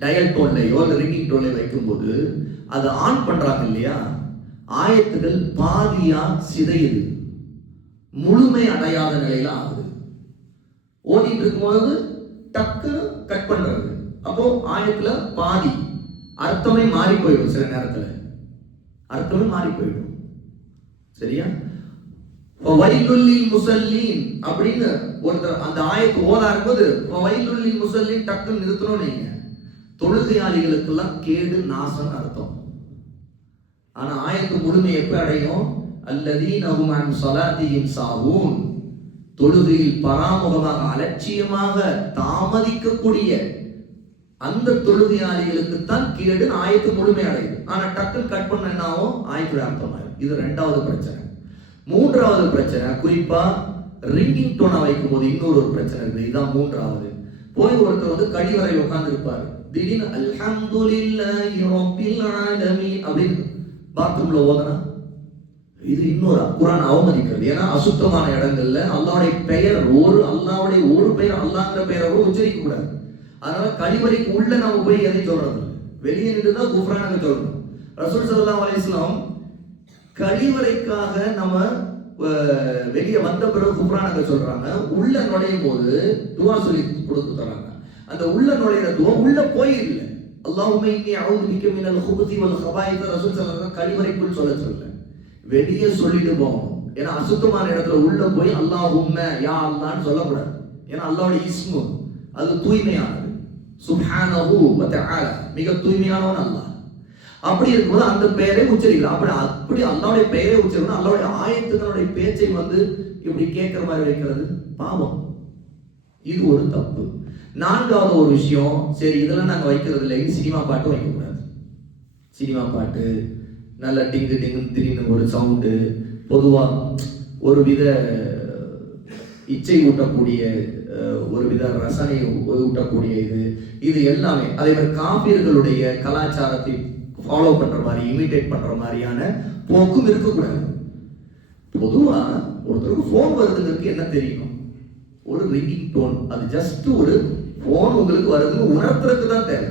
டயல் டோன்லையோ இல்லை ரிங்கிங் டோன்லையோ வைக்கும்போது அதை ஆன் பண்றாங்க இல்லையா, ஆயத்துகள் பாதியா சிதையுது, முழுமை அடையாத நிலையில ஆகுது. ஓடிட்டு இருக்கும்போது டக்குன்னு கட் பண்றது, அப்போ ஆயத்துல பாதி அர்த்தமே மாறி போயிடும். சில நேரத்துல அர்த்தமே மாறி போயிடும். சரியா? முசல்லீன் அப்படின்னு ஒருத்தர் அந்த ஆயத்து ஓதா இருக்கும்போது முசல்லீன் டக்குன்னு நிறுத்தணும். நீங்க தொழுகையாளிகளுக்கெல்லாம் கேடு நாசம் அர்த்தம். ஆனா ஆயத்து முழுமை எப்ப அடையும்? அல்லதீனஹும் அன் ஸலாத்திஹிம் சாஹூன், தொழுகையில் பராமுகமாக அலட்சியமாக தாமதிக்கக்கூடிய அந்த தொழுகையாளிகளுக்கு தான் கேடு ஆயத்து முழுமை அடையுது. ஆனா டக்குன்னு கட் பண்ண என்ன ஆகும்? ஆயத்துடைய அர்த்தம் ஆயிடும். இது 2வது பிரச்சனை. 3வது பிரச்சனை, குறிப்பா ரிங்கிங் டோனா வைக்கும் போது இன்னொரு பிரச்சனை இருக்கு. இதுதான் 3வது. போய் ஒருத்தர் கழிவறையில் உட்கார்ந்து இருப்பாரு, திடீர்னு அல்ஹம்துலில்லாஹி ரப்பில் ஆலமீன் அப்படின்னு பாத்ரூம்ல ஓதனா, இது இன்னொரு குர்ஆன் அவமதிக்கிறது. ஏன்னா அசுத்தமான இடங்கள்ல அல்லாஹ்வுடைய பெயர் அல்லாஹ்வுடைய ஒரு பெயர் அல்லாஹ்ங்கிற பெயரை கூட உச்சரிக்க கூடாது. அதனால கழிவறைக்கு உள்ள நாம போய் எதை சொல்றது, வெளியே நின்று தான் குஃப்ரான் சொல்லணும். ரசூல் ஸல்லல்லாஹு அலைஹி வஸல்லம் கழிவறைக்காக நம்ம வெளியே வந்த பிறகு குஃப்ரான் சொல்றாங்க, உள்ள நுழையும் போது துஆ சொல்லி கொடுத்து தராங்க. அந்த உள்ள நுழையிற துஆ உள்ள போய் இல்லை. அல்லாஹும்ம இன்னி அஊது பிக்க மினல் குபுதி வல் கபாயித் ரசூல் ஸல்லல்லாஹு அலைஹி வஸல்லம் கழிவறைக்குள் சொல்ல வெளியே சொல்லிட்டு போகணும். ஏன்னா அசுத்தமான இடத்துல உள்ள போய் அல்லாஹும்ம யா அல்லாஹ்னு சொல்லக்கூடாது. ஏன்னா அல்லாஹ்வுடைய இஸ்மு அது தூய்மையானது. சுப்ஹானஹு வ தஆலா, மிக தூய்மையானவன் அல்லாஹ். அப்படி இருக்கும்போது அந்த பெயரை உச்சரிக்கலாம். அப்படி அல்லாஹ்வுடைய பெயரை உச்சரிக்கணும். அல்லாஹ்வுடைய ஆயத்துக்களுடைய பேச்சை இப்படி கேட்கிற மாதிரி வைக்கிறது பாவம். இது ஒரு தப்பு. 4வது ஒரு விஷயம், சரி இதெல்லாம் நாங்க வைக்கிறது இல்லை, சினிமா பாட்டு வைக்கக்கூடாது. சினிமா பாட்டு நல்ல டிங்கு டிங்கு திடீர்னு ஒரு சவுண்டு, பொதுவா ஒரு வித இச்சை ஊட்டக்கூடிய ஒரு வித ரசனை ஊட்டக்கூடிய இது எல்லாமே அதே மாதிரி காபிர்களுடைய கலாச்சாரத்தை ஃபாலோ பண்ற மாதிரி, இமிடேட் பண்ற மாதிரியான போக்கும் இருக்கக்கூடாது. பொதுவா ஒருத்தருக்கு போன் வருதுங்கிறதுக்கு என்ன தெரியணும்? ஒரு ரிங்கிங் டோன், அது ஜஸ்ட் ஒரு போன் உங்களுக்கு வருதுன்னு உணர்த்துறதுக்கு தான் தேவை.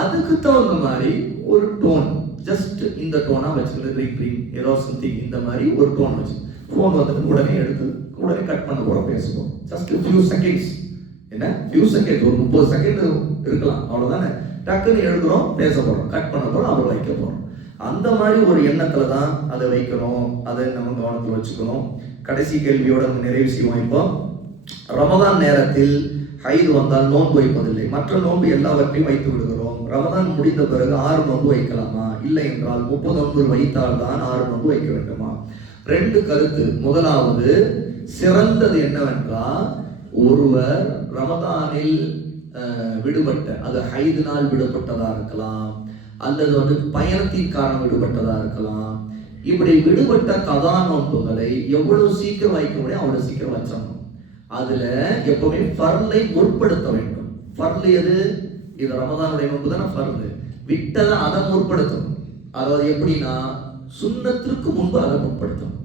அதுக்கு தகுந்த மாதிரி ஒரு டோன், ஜஸ்ட் இந்த டோனா வச்சுக்கிறது, ரிங் ரிங் ஏதோ சம்திங் இந்த மாதிரி ஒரு டோன் வச்சு போன் வந்துட்டு உடனே எடுத்து உடனே கட் பண்ண போறோம், பேசுவோம். ஜஸ்ட் ஃபியூ செகண்ட்ஸ், என்ன ஃபியூ செகண்ட், ஒரு 30 செகண்ட் இருக்கலாம், அவ்வளவுதானே. டக்குன்னு எழுதுறோம், பேச போறோம், கட் பண்ண போறோம், அப்புறம் வைக்க போறோம். அந்த மாதிரி ஒரு எண்ணத்துல தான் அதை வைக்கணும். அதை நம்ம கவனத்தில் வச்சுக்கணும். கடைசி கேள்வியோட நிறைவு செய்வோம். இப்போ ரமதான் நேரத்தில் ஹைது வந்தால் நோன்பு வைப்பதில்லை, மற்ற நோன்பு எல்லாவற்றையும் வைத்து விடுகிறோம். ரமதான் முடிந்த பிறகு 6 நோன்பு வைக்கலாமா? இல்லை என்றால் 30 நோன்பு வைத்தால் தான் 6 நோன்பு வைக்க வேண்டுமா? 2 கருத்து. முதலாவது, சிறந்தது என்னவென்றால், ஒருவர் ரமதானில் விடுபட்ட, அது ஹைதினால் விடுபட்டதா இருக்கலாம், அல்லது பயணத்தின் காரணம் விடுபட்டதா இருக்கலாம். இப்படி விடுபட்ட கதா நோன்புகளை எவ்வளவு சீக்கிரம் வைக்க முடியும் அவ்வளவு சீக்கிரம் வச்சிடணும். அதுல எப்பவுமே ஃபர்லை முற்படுத்த வேண்டும். ஃபர்ல் எது? இது ரமதானுடைய நோன்பு தானே ஃபர்ல். விட்டதை அதை முற்படுத்தணும். அதாவது எப்படின்னா, சுன்னத்திற்கு முன்பு அதை முற்படுத்தணும்.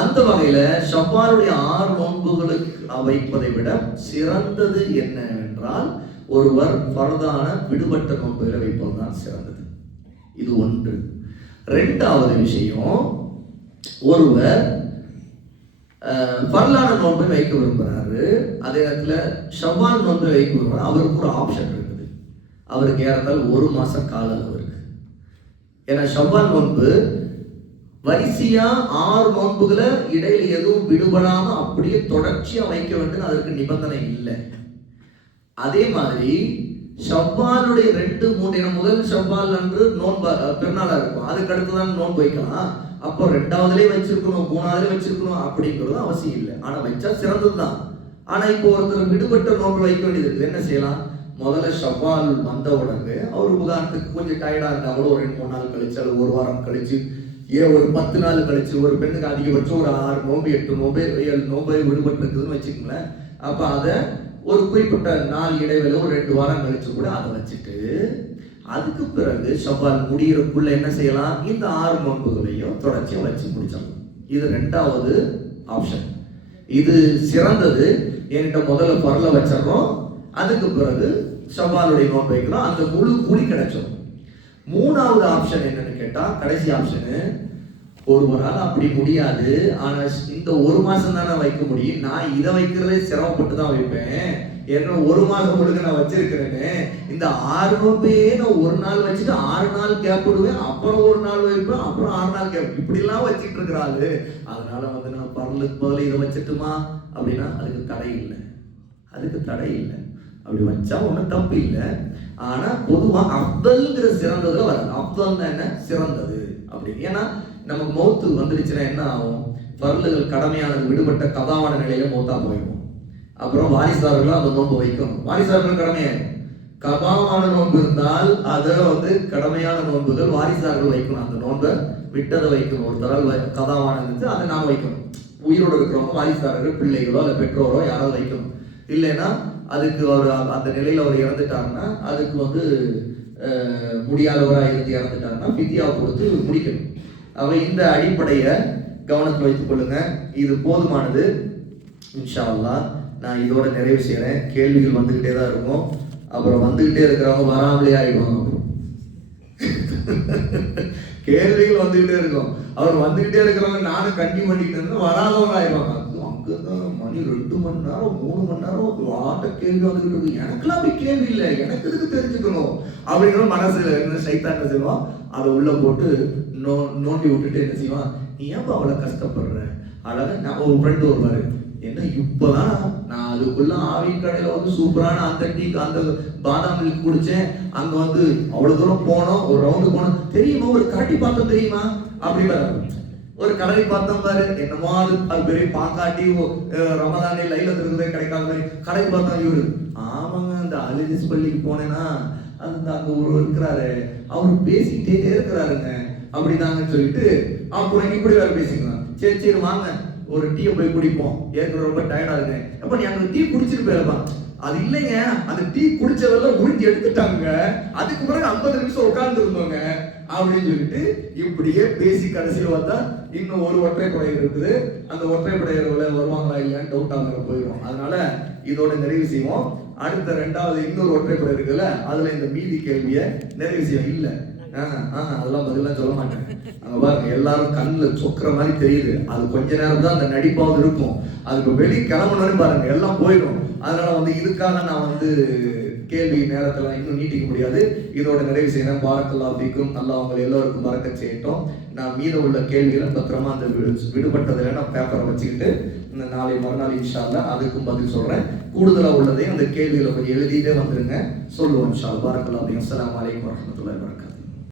அந்த வகையில ஷவ்வாலுடைய 6 நோன்புகளுக்கு வைப்பதை விட சிறந்தது என்னவென்றால், ஒருவர் ஃபர்தான விடுபட்ட நோன்புகளை வைப்பதுதான் சிறந்தது. இது ஒன்று. 2வது விஷயம், ஒருவர் ஃபர்லான நோன்பை வைக்க விரும்புகிறாரு, அதே நேரத்துல ஷவ்வால் நோன்பை வைக்க விரும்புகிறார். அவருக்கு ஒரு ஆப்ஷன் இருக்குது. அவருக்கு ஏறத்தால் 1 மாச கால அளவு இருக்கு. ஏன்னா ஷவ்வால் நோன்பு வரிசையா 6 நோன்புகளை இடையில எதுவும் விடுபடாம அப்படியே தொடர்ச்சியா வைக்க வேண்டும், அதற்கு நிபந்தனை இல்லை. அதே மாதிரி ஷவ்வாலுடைய 2-3 முதல் ஷவ்வால் அன்று நோன்பு பெருநாளா இருக்கும், அதுக்கு அடுத்துதான் நோன்பு வைக்கலாம். அப்போ 2வதுலயே வச்சிருக்கணும் 3வதுலயே வச்சிருக்கணும் அப்படிங்கிறது அவசியம் இல்லை. ஆனா வச்சா சிறந்ததுதான். ஆனா இப்போ ஒருத்தர் விடுபட்ட நோன்பு வைக்க வேண்டியது இருக்குது. என்ன செய்யலாம்? முதல்ல ஷவ்வால் வந்த உடனே அவர் உதாரணத்துக்கு கொஞ்சம் டயர்டா இருந்தாலும் ஒரு 2-3 நாள் கழிச்சு அல்லது ஒரு வாரம் கழிச்சு ஒரு 10 நாள் கழிச்சு, ஒரு பெண்ணுக்கு அதிகபட்சம் ஒரு 6 நோன்பு 8 நோன்பு 7 நோன்பு விடுபட்டு இருக்குதுன்னு வச்சுக்கோங்களேன். அப்ப அதை ஒரு குறிப்பிட்ட நாள் இடைவெளி ஒரு 2 வாரம் கழிச்சு கூட அதை வச்சுட்டு அதுக்கு பிறகு ஷவ்வால் முடியறதுக்குள்ள என்ன செய்யலாம்? இந்த 6 நோன்புகளையும் தொடர்ச்சியா வச்சு முடிச்சிடலாம். இது 2வது ஆப்ஷன். இது சிறந்தது. என்கிட்ட முதல்ல பரல வச்சிடறோம், அதுக்கு பிறகு ஷவ்வாலுடைய நோன்பு வைக்கிறோம், அந்த முழு கூலி கிடைச்சிடும். 3வது ஆப்ஷன் என்னன்னு கேட்டா, கடைசி ஆப்ஷனு, ஒருவரால் அப்படி முடியாது, ஆனா இந்த 1 மாசம் தானே வைக்க முடியும், நான் இதை வைக்கிறதே சிரமப்பட்டு தான் வைப்பேன், ஏன்னா 1 மாசம் முழுக்க நான் வச்சிருக்கிறேன்னு, இந்த 6 நோன்பையே நான் 1 நாள் வச்சுட்டு 6 நாள் கேப் விடுவேன், அப்புறம் 1 நாள் வைப்பேன், அப்புறம் 6 நாள் கேப், இப்படி எல்லாம் வச்சுட்டு இருக்கிறாரு. அதனால வந்து நான் பரலுக்கு பதில் இதை வச்சுட்டுமா அப்படின்னா அதுக்கு தடை இல்லை, அதுக்கு தடை இல்லை. அப்படி வச்சா ஒன்றும் தப்பு இல்லை. ஆனா பொதுவாக அப்தல்ங்கிற சிறந்ததுல வராது. அப்தல்னா என்ன? சிறந்தது அப்படின்னு. ஏன்னா நமக்கு மௌத்து வந்துடுச்சுன்னா என்ன ஆகும்? பரலுகள் கடமையானது விடுபட்ட கதாவான நிலையில மௌத்தா போயிடும். அப்புறம் வாரிசார்கள் அந்த நோன்பு வைக்கணும், வாரிசார்கள் கடமையாகும். கதாவான நோன்பு இருந்தால் அதை வந்து கடமையான நோன்புகள் வாரிசார்கள் வைக்கணும், அந்த நோன்பை விட்டதை வைக்கணும். ஒரு தடவை கதாவான இருந்துச்சு அதை நாம வைக்கணும். உயிரோடு இருக்கிறவங்க வாரிசார்கள் பிள்ளைகளோ அல்ல பெற்றோரோ யாராவது வைக்கணும். இல்லைன்னா அதுக்கு அவர் அந்த நிலையில் அவர் இறந்துட்டாருன்னா அதுக்கு வந்து முடியாதவராக இருந்து இறந்துட்டாருன்னா ஃபித்யாவை கொடுத்து முடிக்கணும். அவ இந்த அடிப்படையை கவனத்தில் வைத்துக் கொள்ளுங்க. இது போதுமானது. இன்ஷா அல்லாஹ் நான் இதோட நிறைவு செய்கிறேன். கேள்விகள் வந்துக்கிட்டே தான் இருக்கும். அப்புறம் வந்துக்கிட்டே இருக்கிறவங்க வராமலே ஆயிடுவாங்க. கேள்விகள் வந்துக்கிட்டே இருக்கும். அவர் வந்துக்கிட்டே இருக்கிறவங்க நானும் கண்டி பண்ணிக்கிட்டு வராதவங்க ஆயிடுவாங்க. மணி 2 மணி நேரம் 3 மணி நேரம் ஆட்ட கேள்வி வந்துட்டு இருக்கு. எனக்குலாம் அப்படி கேள்வி இல்லை, எனக்கு இதுக்கு தெரிஞ்சுக்கணும் அப்படிங்கிற மனசுல என்ன சைத்தான் என்ன செய்வான், அதை உள்ள போட்டு நோண்டி விட்டுட்டு என்ன செய்வான், நீ ஏன்பா அவ்வளோ கஷ்டப்படுற? அழகா நான் ஒரு ஃப்ரெண்டு வருவாரு, என்ன இப்பதான் நான் அதுக்குள்ள ஆவின் கடையில வந்து சூப்பரான அந்த டீ அந்த பாதாம் மில்க் குடிச்சேன், அங்க வந்து அவ்வளவு தூரம் போனோம், ஒரு ரவுண்டு போனோம், தெரியுமா ஒரு கரட்டி பார்த்தோம் தெரியுமா அப்படின்னு ஒரு கடலை பார்த்தோம் பாரு, என்னமோ அது பெரிய பாக்காட்டி ரமதானே லைல இருக்கிறதே கிடைக்காத மாதிரி கடை பார்த்தோம். இவரு ஆமாங்க அந்த அலிஜிஸ் பள்ளிக்கு போனேன்னா அந்த அங்க ஒரு இருக்கிறாரு, அவரு பேசிக்கிட்டே இருக்கிறாருங்க அப்படிதாங்கன்னு சொல்லிட்டு அப்புறம் இப்படி வேற பேசிக்கலாம். சரி சரி வாங்க ஒரு டீயை போய் குடிப்போம், ஏற்கனவே ரொம்ப டயர்டா இருக்கேன். அப்ப நீ அங்க டீ குடிச்சிட்டு போயிருப்பான். அது இல்லைங்க, அந்த டீ குடிச்சதெல்லாம் உறிஞ்சி எடுத்துட்டாங்க, அதுக்கு பிறகு 50 நிமிஷம் உட்கார்ந்து இருந்தோங்க அப்படின்னு சொல்லிட்டு இப்படியே பேசி கடைசியில் பார்த்தா இன்னும் ஒரு ஒற்றைப்படையர் இருக்குது. அந்த ஒற்றைப்படையர் வருவாங்களா இல்லையான்னு டவுட் ஆகிற போயிடும். அதனால இதோட நிறைவு செய்வோம். அடுத்த 2வது இன்னொரு ஒற்றைப்படை இருக்குல்ல, அதுல இந்த மீதி கேள்வியை நிறைவு செய்வோம். இல்லை அதெல்லாம் பதிலாம் சொல்ல மாட்டேன். அங்க பாருங்க எல்லாரும் கண்ணில் சொக்கிற மாதிரி தெரியுது, அது கொஞ்ச நேரம் தான் அந்த நடிப்பாவது இருக்கும், அதுக்கு வெளியே கிளம்பணும்னு பாருங்க எல்லாம் போயிடும். அதனால வந்து இதுக்காக நான் வந்து கேள்வி நேரத்தில் இன்னும் நீட்டிக்க முடியாது. இதோட நிறைவு செய்யணும். பாரக்கல்லாஹு ஃபீக்கும். அல்லாஹ் உங்களை எல்லோருக்கும் பரக்கத் செய்யட்டும். நான் மீதம் உள்ள கேள்விகளை பத்திரமா அந்த விடுபட்டதில் நான் பேப்பரை வச்சுக்கிட்டு இந்த நாளை மறுநாள் இன்ஷா அல்லாஹ் அதுக்கும் பதில் சொல்றேன். கூடுதலாக உள்ளதையும் அந்த கேள்விகளை கொஞ்சம் எழுதிட்டே வந்துருங்க, சொல்லுவோம் இன்ஷா அல்லாஹ். பாரக்கல்லாஹு ஃபீக்கும். அஸ்ஸலாமு அலைக்கும் வரஹ்மத்துல்லாஹி வபரகாத்துஹு.